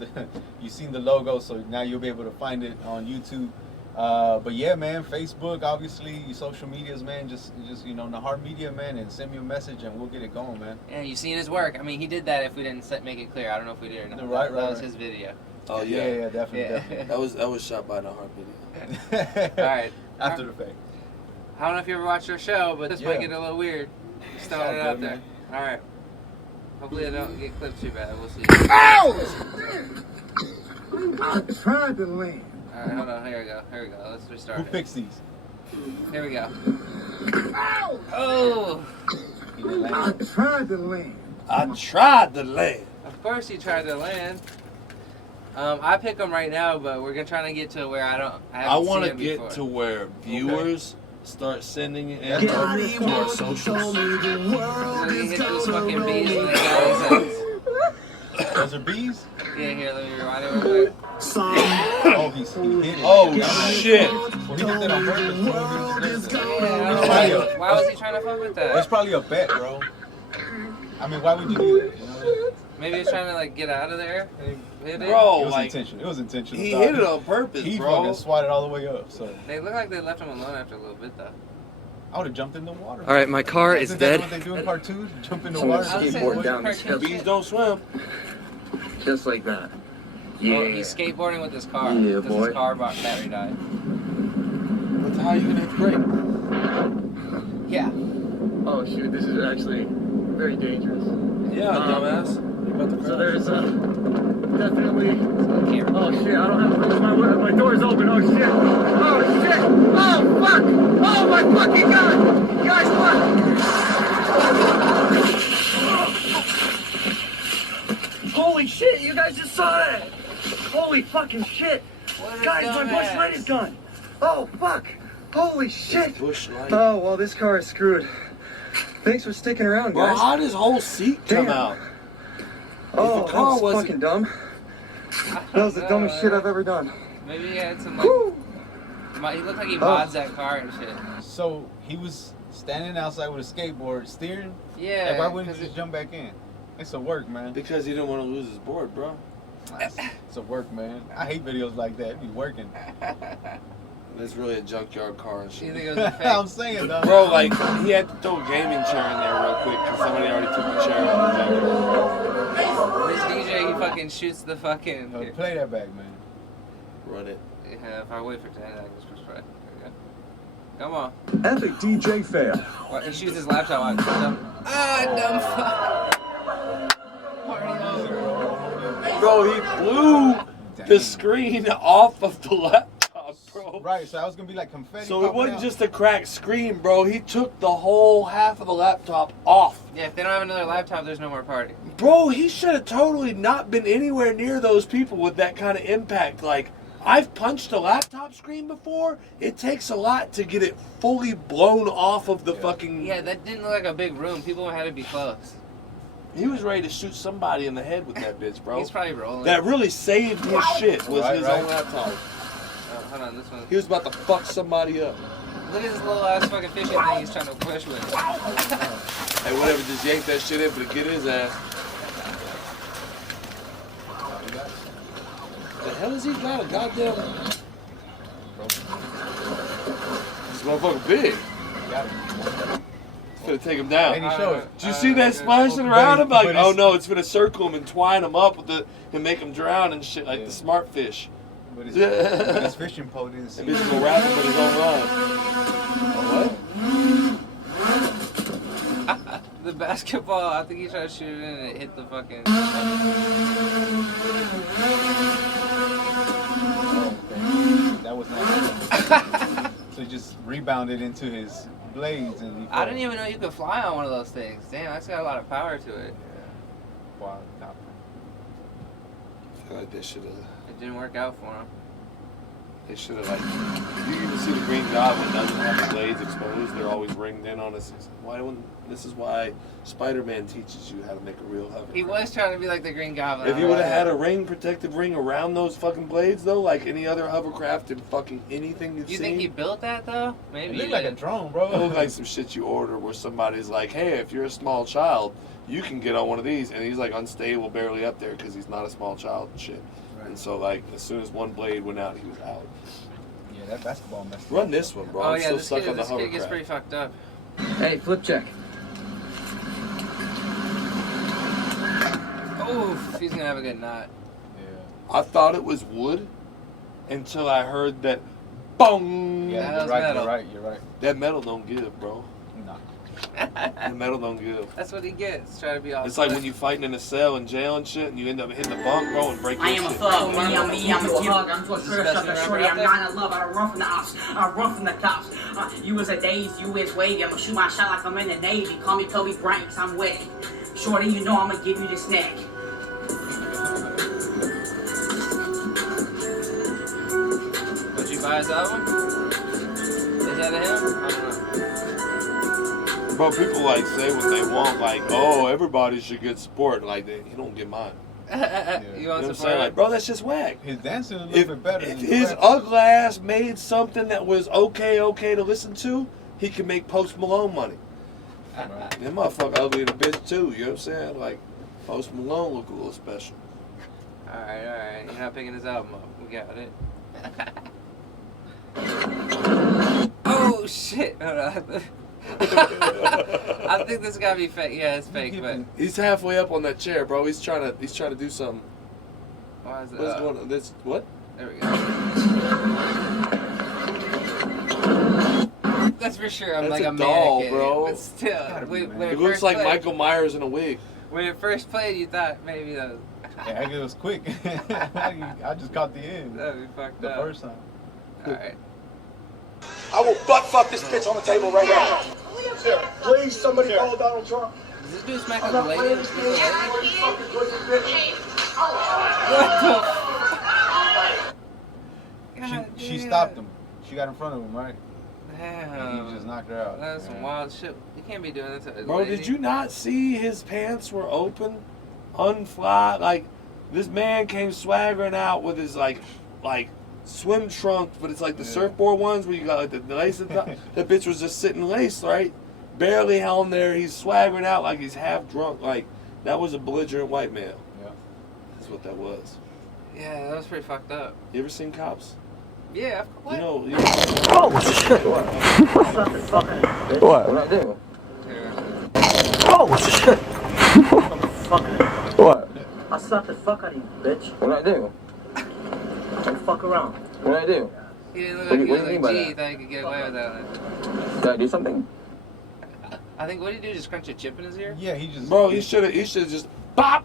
you've seen the logo, so now you'll be able to find it on YouTube. But yeah, man, Facebook, obviously, social medias, man. Just Najar Media, man, and send me a message, and we'll get it going, man. Yeah, you've seen his work. I mean, he did that. If we didn't make it clear, I don't know if we did or not. Right. That was his video. Oh yeah, yeah, definitely. That was shot by Najar Media. All right. After the fact. I don't know if you ever watched our show, but this might get a little weird. Just throwing it out there. All right. Hopefully I don't get clipped too bad. We'll see. Ow! I tried to land. All right, hold on. Here we go. Let's restart. Who fixed these? Here we go. Ow! Oh! I tried to land. I tried to land. Of course you tried to land. I pick them right now, but we're trying to get to where I want to get to where viewers start sending it in to our socials. Let me hit those fucking bees and the guys. Those are bees? Yeah, here, let me rewind it real quick. Oh, he hit it. Oh, shit. Well, he did that on purpose, bro. Why was he trying to fuck with that? It's probably a bet, bro. I mean, why would you do that? You know? Maybe he's trying to like get out of there. Bro, it was intentional. It was intentional. He hit it on purpose, he bro. He fucking swatted all the way up. So they look like they left him alone after a little bit, though. I would have jumped in the water. All right, my car is dead. What they do in cartoons? Jump in the water. Skateboard down the hill. Bees don't swim. Just like that. Yeah. Oh, he's skateboarding with his car. Yeah, because his car battery died. But how are you gonna hit the brake? Yeah. Oh shoot, this is actually very dangerous. Yeah, dumbass. So there's definitely. Okay. Oh shit! I don't have to close my door's open. Oh shit! Oh shit! Oh fuck! Oh my fucking god! Guys, fuck! Holy shit! You guys just saw that! Holy fucking shit! Guys, my bush light is gone. Oh fuck! Holy shit! Bush light. Oh well, this car is screwed. Thanks for sticking around, guys. Bro, how did his whole seat come out? Oh, the car that was fucking dumb. That was the dumbest shit I've ever done. Maybe he had some like. He looked like he mods that car and shit. So he was standing outside with a skateboard, steering. Yeah. Like, why wouldn't he just jump back in? It's a work, man. Because he didn't want to lose his board, bro. It's a work, man. I hate videos like that. It be working. It's really a junkyard car and shit. You think it was a fake? I'm saying, though. Bro, like, he had to throw a gaming chair in there real quick because somebody already took the chair out of the junkyard. This DJ, he fucking shoots the fucking. Play that back, man. Run it. Yeah, if I wait for 10, I can just push play. There we go. Come on. Epic DJ fail. What, he shoots his laptop out. Dumb fuck. Bro, he blew the screen off of the laptop, bro. Right, so I was gonna be like confetti. So it wasn't just a cracked screen, bro. He took the whole half of the laptop off. Yeah, if they don't have another laptop, there's no more party. Bro, he should have totally not been anywhere near those people with that kind of impact. Like, I've punched a laptop screen before. It takes a lot to get it fully blown off of the fucking... Yeah, that didn't look like a big room. People had to be close. He was ready to shoot somebody in the head with that bitch, bro. He's probably rolling. That really saved his shit was his own laptop. Oh, hold on, this one. He was about to fuck somebody up. Look at this little ass fucking fishing thing he's trying to push with. Hey, whatever, just yank that shit in for to get his ass. The hell has he got? A goddamn... This motherfucker big. It's gonna take him down. And he showed it. Did you see that splashing around him? Like, oh no, it's gonna circle him and twine him up with and make him drown and shit like the smart fish. But his fishing pole didn't see. Maybe he's gonna wrap him with his own line. What? The basketball, I think he tried to shoot it in and it hit the fucking... That was not so he just rebounded into his blades and he I didn't even know you could fly on one of those things. Damn, that's got a lot of power to it. Wow. I feel like they should have. It didn't work out for him. They should have, like, you even see the Green Goblin doesn't have the blades exposed. They're always ringed in on us. This is why Spider-Man teaches you how to make a real hover. He was trying to be like the Green Goblin. If you would have had a protective ring around those fucking blades, though, like any other hovercraft and fucking anything you've You seen. think he built that, though? Maybe It looked like a drone, bro. It looked like some shit you order where somebody's like, hey, if you're a small child, you can get on one of these. And he's like unstable, barely up there because he's not a small child and shit. Right. And so, like, as soon as one blade went out, he was out. Yeah, that basketball messed Run this one, bro. Oh, I'm yeah, still this stuck kid, on the this kid gets hovercraft. pretty fucked up. Hey, flip check. Oof, he's gonna have a good knot. I thought it was wood until I heard that bong. Yeah, That was metal. you're right. That metal don't give, bro. No. That metal don't give. That's what he gets. Try to be all. It's like when you fighting in a cell in jail and shit, and you end up hitting the bunk, bro, and break your shit. I'm a hug, I'm to a shooter, sucker, shorty, I'm not in love, I don't run from the ops, I run from the cops. You is a daze, you is wavy, I'ma shoot my shot like I'm in the Navy, call me Kobe Bryant, 'cause I'm wet. Shorty, you know I'ma give you this neck. Would you buy his album? Is that him? I don't know. Bro, people like say what they want, like, oh, everybody should get support. Like, he don't get mine. You You know want what I'm support? saying? Like, bro, that's just whack. His dancing a little bit better. If than his rap. ugly ass made something that was okay to listen to, he can make Post Malone money. Right. That motherfucker ugly in a bitch too, you know what I'm saying? Like, Post Malone look a little special. Alright. You're not picking his album up. We got it. Oh, shit. Hold on. I think this gotta be fake. Yeah, it's fake, but He's halfway up on that chair, bro. He's trying to do something. why is it? What's going on? This what? There we go. That's for sure. I'm That's like a a doll, mannequin, bro. But still, when It looks first like played, Michael Myers in a wig. When it first played, you thought maybe that was, Yeah, it was quick. I just caught the end. that'd be fucked The up. first time. All right. I will butt fuck this bitch on the table right now. Here, please, somebody call Donald Trump. Does this dude smack I'm like a not lady? playing this game. You fucking pussy bitch. She stopped him. She got in front of him, right? Damn. And he just knocked her out. That's some Yeah. wild shit. You can't be doing that to a Bro, lady. did you not see his pants were open, unfly? Like, This man came swaggering out with his like swim trunk, but it's like the surfboard ones where you got like the lace at the top. That bitch was just sitting laced, right? Barely held there. He's swaggering out like he's half drunk. Like, that was a belligerent white male. Yeah. That's what that was. Yeah, that was pretty fucked up. You ever seen Cops? Yeah. What? You know Oh shit! What? What I do? Oh shit! What? I slapped the fuck out of you, bitch. What I do? Don't fuck around. What I do? He didn't look like he was like, gee, he thought he could get away with that. Did I do something? I think, what did he do? Just crunch a chip in his ear? Yeah, he just. Bro, he should have just pop.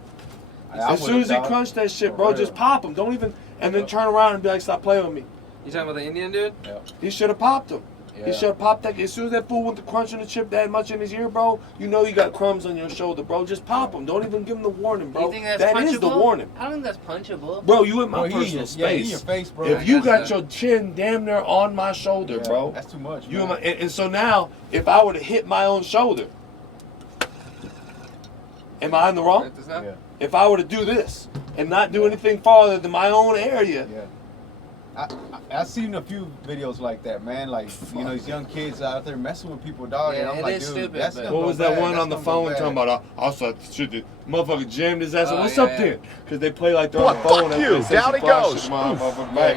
As soon as he crunched that shit, bro, just pop him. Don't even, and then turn around and be like, stop playing with me. You talking about the Indian dude? Yeah. He should have popped him. Yeah. He should have popped that. As soon as that fool went to crunching the chip that much in his ear, bro, you know you got crumbs on your shoulder, bro. Just pop him. Don't even give him the warning, bro. You think that's That punchable? is the warning. I don't think that's punchable. Bro, you in my Bro, personal space. Yeah, in your face, bro. If you got your chin damn near on my shoulder, bro. That's too much. You and so now, if I were to hit my own shoulder, am I in the wrong? Yeah. If I were to do this and not do anything farther than my own area. Yeah. I've seen a few videos like that, man. Like, you know, these young kids out there messing with people, dog. Yeah, and I'm it like, is dude, stupid, that's but- gonna What go was that bad. one That's on the gonna go phone bad. talking about? I saw shit, the motherfucker jammed his ass. Oh, What's yeah, up yeah. then? Because they play like they're Well, on the phone. fuck you. Down he goes.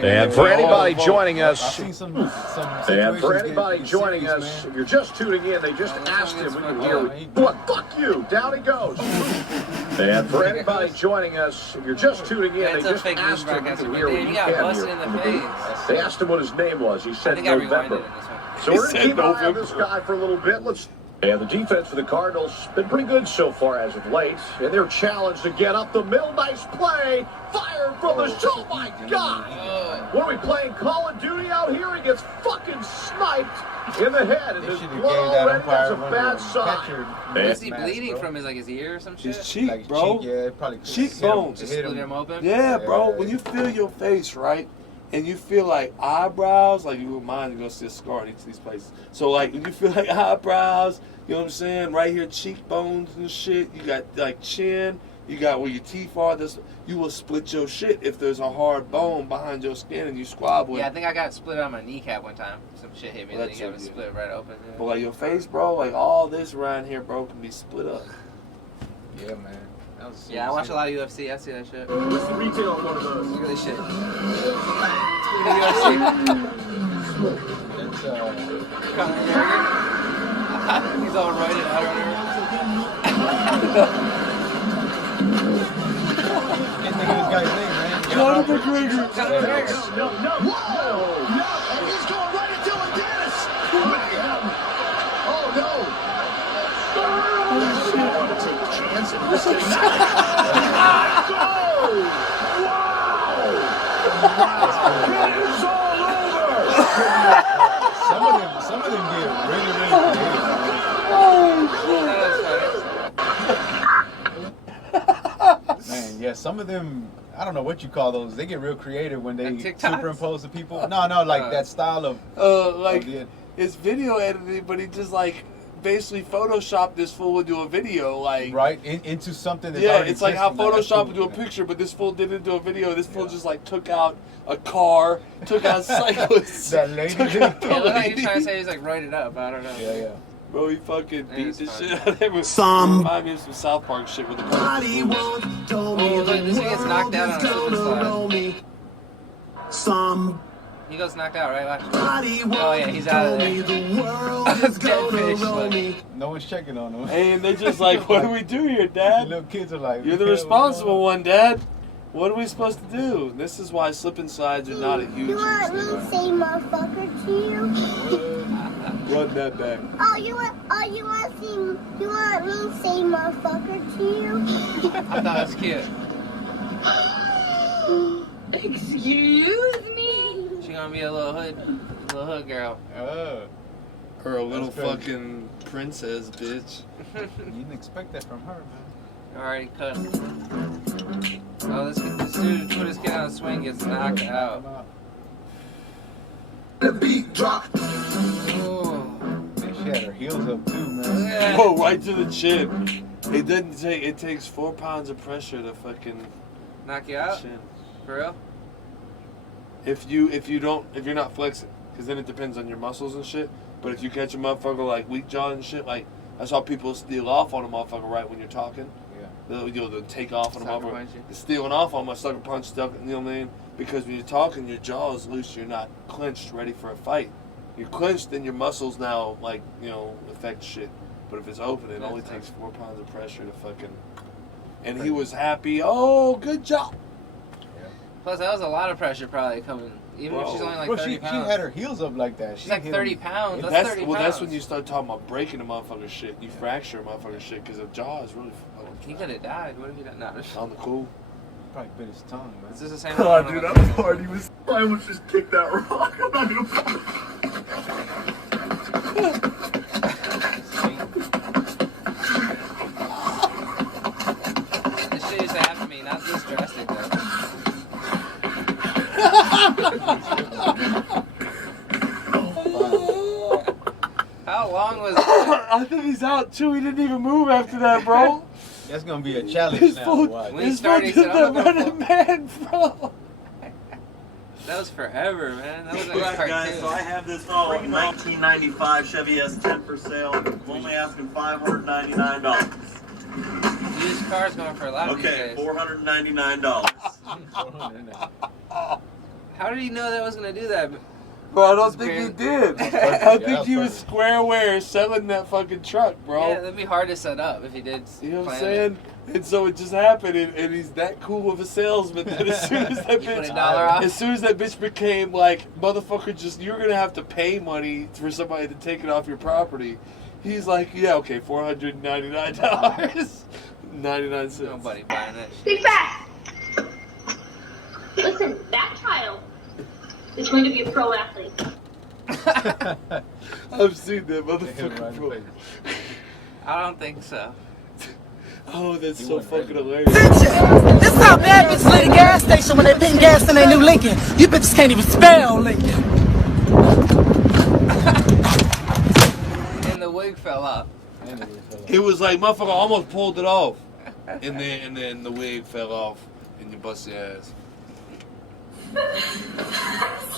And for anybody joining I've us, seen some and situations for get anybody joining serious, us, man. if you're just tuning in, they just asked him. We can hear He- what? Fuck you. Down he goes. And for anybody joining us, if you're just tuning in, Yeah, they it's a just fake news asked him. We broadcast. can hear what He you got can busted in hear. the face. They asked him what his name was. He I said think I rewinded November. it in this one. So He we're going to said keep an eye on November. this guy for a little bit. And the defense for the Cardinals been pretty good so far as of late. And they're challenged to get up the middle. Nice play. Fired from the show. Oh, my God. What are we playing? Call of Duty out here? He gets fucking sniped in the head. And They his should have blood gave that already. umpire That's a one bad of them sign. catcher Is he masks, bleeding bro. from his ear or some shit? His cheek, Like bro. cheek, yeah, probably Cheekbones. Just hit split him. him open? Yeah, bro. Yeah. When you feel your face, right, and you feel like eyebrows, like you remind you go see a scar in each of these places. So like when you feel like eyebrows, you know what I'm saying? Right here, cheekbones and shit. You got like chin. You got where your teeth are. This, you will split your shit if there's a hard bone behind your skin and you squabble. Yeah, I think I got split on my kneecap one time. Some shit hit me, Well, and the that's kneecap so was good. split right open. Yeah. But like your face, bro, like all this around here, bro, can be split up. Yeah, man. That was Yeah, I watch a lot of UFC. I see that shit. What's the retail on one of those? Look at this shit. Look at UFC. That's Conor McGregor. He's all roided out or whatever. can't think of this guy's name, man. Conor McGregor. Conor McGregor. No. And he's going right into a Dennis. Oh, no. He didn't want to take a chance. And this is not. Go! Wow. It is all over. Some of them get really creative. Man, yeah, some of them, I don't know what you call those. They get real creative when they Like TikToks? superimpose the people. No, like that style of. Like the- it's video editing, but he just like basically photoshopped this fool into a video, like right into something that's yeah, already it's like how existing. Like, that's Photoshop cool. would do a picture, but this fool did it into a video. This fool just like took out a car, took out cyclists. That lady. took out the Yeah, it looked like lady. he's trying to say he's like roided up. I don't know. Yeah. Bro, he fucking Yeah, beat it's the fine. shit out of him. Some- Remind me of some South Park shit with the Oh, look, this guy gets knocked out on a slip and slide. Somebody He goes knocked out, right? Watch. Oh, yeah, he's out of there. the world is Dead fish, gonna roll like- me. No one's checking on them. And they just like, what do we do here, The Dad? little kids are like, You're the "Yeah, what's responsible going one, Dad. What are we supposed to do? This is why slip and slides are not a huge You want me to thing. say motherfucker to you? Run that back. You want me to say motherfucker to you? I thought that was cute. Excuse me? She gonna be a little hood girl. on?" Or a little That's crazy. fucking princess, bitch. You didn't expect that from her, man. Already cut. Oh, this dude put his kid on a swing, gets knocked out. The beat drop. Oh. Man, she had her heels up too, man. Yeah. Whoa, right to the chin. It takes 4 pounds of pressure to fucking Knock you out? Shit. For real? If you're not flexing, because then it depends on your muscles and shit. But if you catch a motherfucker like weak jaw and shit, like I saw people steal off on a motherfucker right when you're talking. Yeah. They'll take off on a motherfucker. They're stealing off on my sucker punch stuff. You know what I mean? Because when you're talking, your jaw is loose. You're not clenched, ready for a fight. You're clenched, then your muscles now affect shit. But if it's open, it only takes 4 pounds of pressure to fucking. And he was happy. Oh, good job. Yeah. Plus, that was a lot of pressure probably coming. Even if she's only like 30 pounds. She had her heels up like that. She's like 30 pounds. That's 30 pounds. Well, that's when you start talking about breaking a motherfucker shit. You fracture a motherfucker shit because the jaw is really. He could have died. What if he died? No. On the cool. Probably bit his tongue, man. Is this the same Oh, dude, that party was. I almost just kicked that rock. I'm not gonna. This shit used to happen to me, not this drastic though. How long was that? I think he's out too. He didn't even move after that, bro. That's gonna be a challenge now. When he started, he said, "I'm the running man, bro." That was forever, man. That was like Alright, guys, so I have this 1995 Chevy S10 for sale. I'm only asking $599. Used cars going for a lot of these days. $499. How did he know that was going to do that? Bro, I don't think he did. I think he was square aware selling that fucking truck, bro. Yeah, that'd be hard to set up if he did. You know what I'm saying? And so it just happened, and he's that cool of a salesman that as soon as that bitch became like, motherfucker, just you're gonna have to pay money for somebody to take it off your property. He's like, yeah, okay, $499, 99 cents. Nobody buying it. Big fat. Listen, that child is going to be a pro athlete. I've seen that motherfucker, bro. I don't think so. Oh, that's so fucking hilarious. This is how bad bitches leave the gas station when they putting gas in their new Lincoln. You bitches can't even spell Lincoln. And the wig fell off. It was like motherfucker almost pulled it off, and then the wig fell off, and you bust your ass.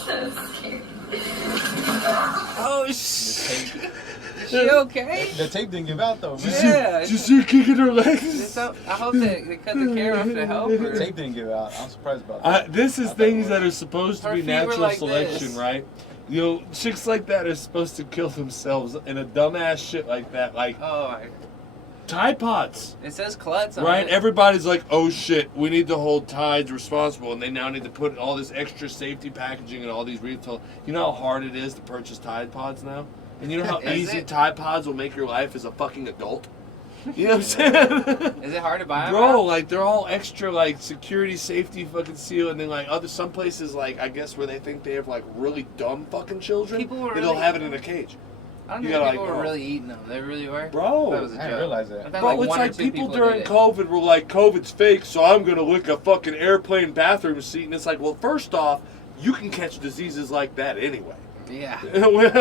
So scared. Oh shit. Is she okay? The tape didn't give out though, man. Yeah. Did you see her kicking her legs? I hope they cut the camera off to help her. The tape didn't give out. I'm surprised about that. This is things that are supposed to be natural like selection, this. right? You know, chicks like that are supposed to kill themselves in a dumbass shit like that. Like, Oh my. Tide Pods. It says klutz on Right? it. Everybody's like, oh shit, we need to hold Tides responsible, and they now need to put all this extra safety packaging and all these retail. You know how hard it is to purchase Tide Pods now? And you know how easy Tide Pods will make your life as a fucking adult? You know what I'm saying? Is it hard to buy them? Bro, like they're all extra like security safety fucking seal, and then like some places like I guess where they think they have like really dumb fucking children, they'll have it in a cage. I don't think people were really eating them. They really were? Bro, That was a joke. I didn't realize that. Bro, it's like people during COVID were like, COVID's fake, so I'm going to lick a fucking airplane bathroom seat. And it's like, well, first off, you can catch diseases like that anyway. Yeah.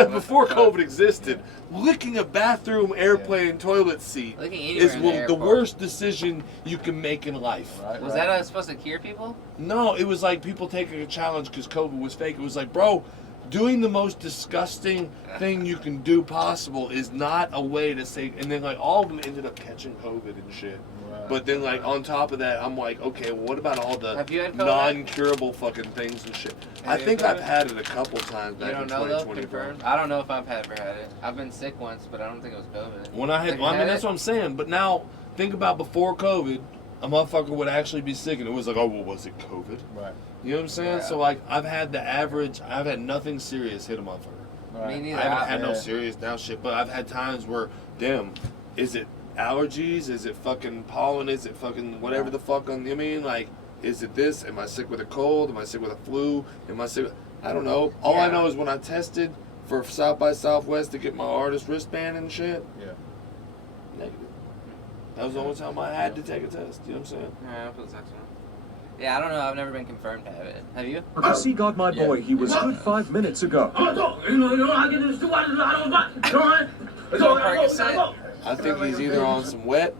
Before COVID existed, licking a bathroom airplane toilet seat is the worst decision you can make in life. Was that supposed to cure people? No, it was like people taking a challenge because COVID was fake. It was like, bro, doing the most disgusting thing you can do possible is not a way to say. And then like all of them ended up catching COVID and shit. But then like on top of that, I'm like, okay, well, what about all the non-curable fucking things and shit? I think I've had it a couple times back in 2020. Confirmed? I don't know if I've ever had it. I've been sick once, but I don't think it was COVID. When I had, that's what I'm saying. But now think about before COVID, a motherfucker would actually be sick, and it was like, oh, well, was it COVID? Right. You know what I'm saying? So like, I've had nothing serious hit a motherfucker. Right. Me neither. I haven't had no serious down shit, but I've had times where, damn, is it allergies? Is it fucking pollen? Is it fucking whatever the fuck? You know what I mean? Like, is it this? Am I sick with a cold? Am I sick with a flu? Am I sick? I don't know. All I know is when I tested for South by Southwest to get my artist wristband and shit. Yeah. Negative. That was the only time I had to take a test. You know what I'm saying? Yeah, I'll put the sex one. Yeah, I don't know. I've never been confirmed to have it. Have you? I see God, my boy. He was good 5 minutes ago. I think he's either on some wet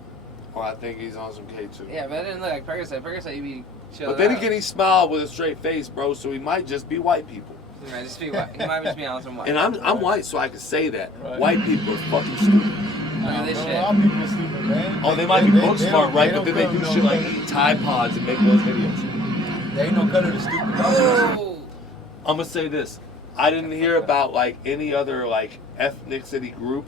or I think he's on some K2. Yeah, but it didn't look like Percocet. Percocet, you be But then again, he smiled with a straight face, bro. So he might just be white people. He might just be white. He might just be on some white. And I'm white, so I can say that. Right. White people are fucking stupid. Look at this shit. All people are stupid, man. Oh, they might be book smart, right? But then they do shit like eat Tide Pods and make those videos. They ain't no color to stupid. Oh. I'm gonna say this. I didn't hear about like any other like ethnicity group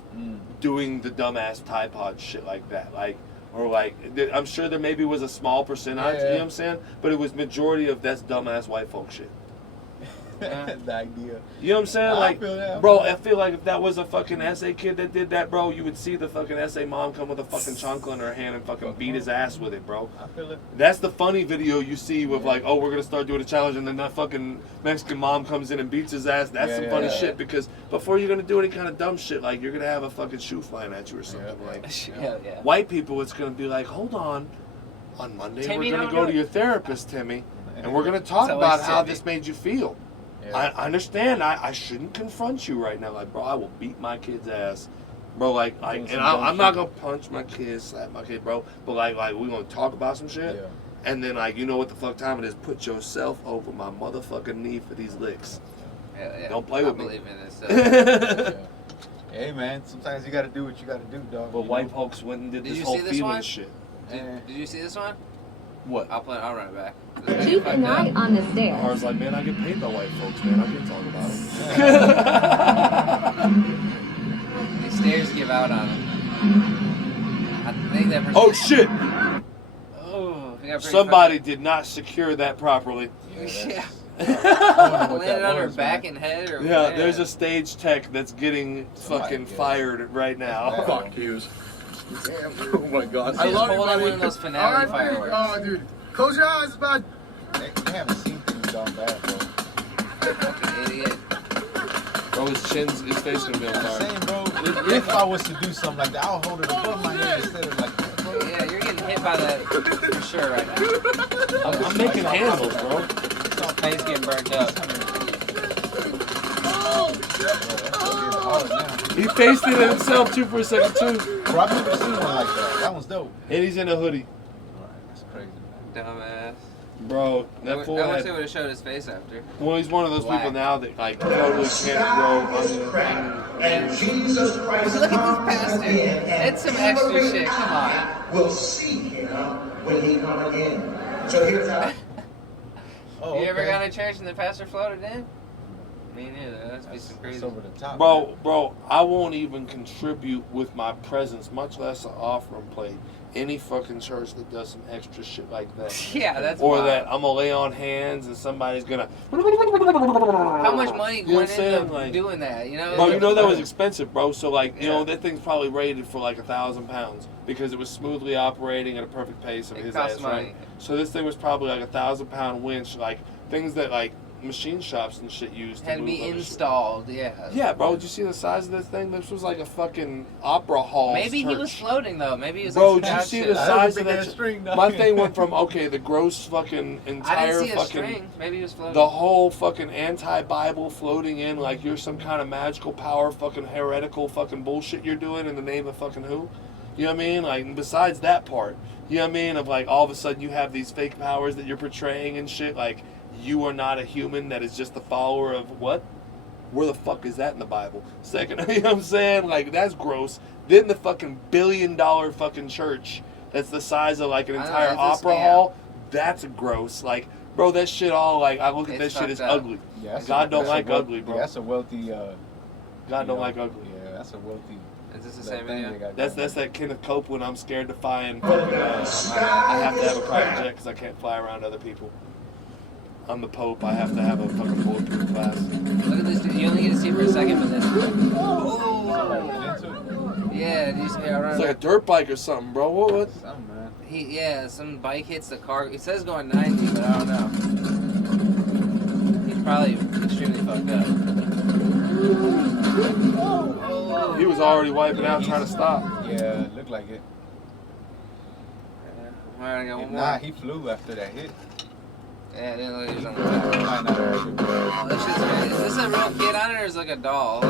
doing the dumbass Tide Pod shit like that. Like, or like, I'm sure there maybe was a small percentage, you know what I'm saying? But it was majority of that's dumbass white folk shit. The idea. You know what I'm saying? Like, I feel like if that was a fucking SA kid that did that, bro, you would see the fucking SA mom come with a fucking chancla in her hand and fucking beat his ass with it, bro. I feel it. That's the funny video you see with like, oh, we're gonna start doing a challenge, and then that fucking Mexican mom comes in and beats his ass. That's some funny shit, because before you're gonna do any kind of dumb shit, like you're gonna have a fucking shoe flying at you or something. White people, it's gonna be like, hold on Monday Timmy, we're gonna go to your therapist, Timmy, and we're gonna talk about how this made you feel. I understand. I shouldn't confront you right now. Like, bro, I will beat my kid's ass, bro. Like, and I'm not gonna punch my kid, slap my kid, bro. But like we're gonna talk about some shit, and then like, you know what the fuck time it is? Put yourself over my motherfucking knee for these licks. Don't play with me. I believe in this. Hey man, sometimes you gotta do what you gotta do, dog. But white folks went and did this whole feeling shit. Did you see this one? What? I'll run it back. Keep an eye on the stairs. I was like, man, I get paid by white folks, man. I can talk about it. These stairs give out on him. I think that person. Oh shit! Oh, somebody did not secure that properly. Yeah. Landed on her back and head, or there's a stage tech that's getting fucking fired right now. Fuck yous. Damn. Oh my god. I love holding one of those finale fireworks. Oh, dude. Close your eyes, bud. They haven't seen things gone bad, bro. Fucking idiot. Bro, his face gonna be on fire. I'm saying, bro, if I was to do something like that, I'll hold it above my head instead of like. Yeah, you're getting hit by that for sure right now. I'm making handles, bro. Face getting burnt up. He faced it in himself too for a second too. Bro, I've never seen one like that. That one's dope. And he's in a hoodie. That's crazy. Dumbass. Bro, that fool I wish they would have showed his face after. Well, he's one of those people now that like totally can't grow and Jesus Christ. Look at this pastor. It's some extra shit. Come on. We'll see him when he comes again. So here's how. You ever gone to church and the pastor floated in? Me neither. That's be some crazy. Over the top, bro, I won't even contribute with my presence, much less an offering plate. Any fucking church that does some extra shit like that. Yeah, that's or wild. that I'm gonna lay on hands and somebody's gonna. How much money went into like, doing that? You know. Bro, you know that was expensive, bro. So like, you know, that thing's probably rated for like 1,000 pounds because it was smoothly operating at a perfect pace of his ass, right? So this thing was probably like 1,000-pound winch, like things that like machine shops and shit used had to be installed. Yeah, bro, did you see the size of this thing? This was like a fucking opera hall. Maybe he was floating though. Maybe he was. Bro, did you see the size of that string? My thing went from the gross fucking entire I didn't see a fucking string. Maybe he was floating. The whole fucking anti-Bible floating in like you're some kind of magical power, fucking heretical fucking bullshit you're doing in the name of fucking who? You know what I mean? Like besides that part, you know what I mean? Of like all of a sudden you have these fake powers that you're portraying and shit like. You are not a human that is just the follower of what? Where the fuck is that in the Bible? Second, you know what I'm saying? Like, that's gross. Then the fucking $1 billion fucking church that's the size of like an entire opera hall, that's gross. Like, bro, that shit all like, I look at that shit as ugly. Yeah, God don't like ugly, bro. Yeah, that's a wealthy, God don't like ugly. Yeah, that's a wealthy. Is this the same video? That's that Kenneth Cope when I'm scared to fly and fucking, I have to have a private jet because I can't fly around other people. I'm the Pope. I have to have a fucking bulletproof glass. Look at this dude. You only get to see it for a second, but then. Oh! Yeah, do you see? It's like a dirt bike or something, bro. What? Something, man. Some bike hits the car. It says going 90, but I don't know. He's probably extremely fucked up. Oh. He was already wiping out trying to stop. Yeah, it looked like it. Alright, I got one more. Nah, he flew after that hit. Yeah, it didn't look like he was on the back. Oh, this shit's crazy. Is this a real kid on it or is it like a doll?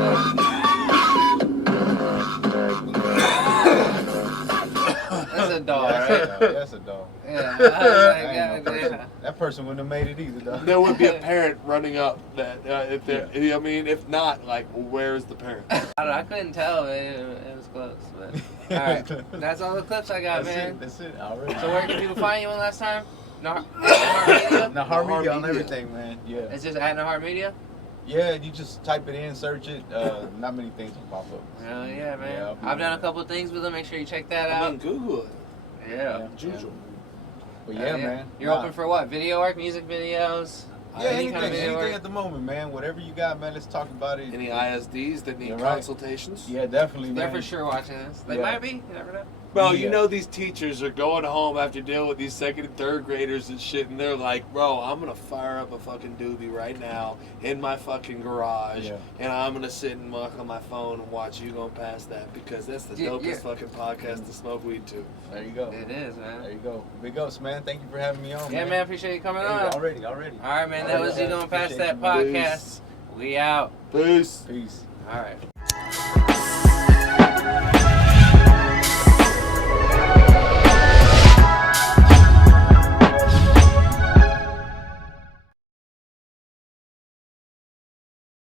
That's a doll, right? That's a doll. Yeah. I was like, person wouldn't have made it either, though. There would be a parent running up that if there. Yeah. I mean, if not, like, where is the parent? I couldn't tell. It was close. But all right, that's all the clips I got, man. That's it. All right. So where can people find you one last time? Nahar Media on everything, man. Yeah. It's just at Nahar Media. Yeah, you just type it in, search it. Not many things will pop up. Hell yeah, man. Yeah, I've done a couple of things with them. Make sure you check that out. I mean, Google it. Yeah. Juju. But yeah, man. You're open for what? Video work, music videos? Yeah, anything at the moment, man. Whatever you got, man. Let's talk about it. Any ISDs that need consultations? Yeah, definitely, man. They're for sure watching this. They might be. You never know. Bro, you know these teachers are going home after dealing with these 2nd and 3rd graders and shit, and they're like, bro, I'm going to fire up a fucking doobie right now in my fucking garage, and I'm going to sit and muck on my phone and watch you going past that, because that's the dopest fucking podcast to smoke weed to. There you go. It is, man. There you go. Big ups, man. Thank you for having me on, man. Yeah, man. Appreciate you coming on. Already. All right, man. That was You Going Past That podcast. We out. Peace. Peace. All right.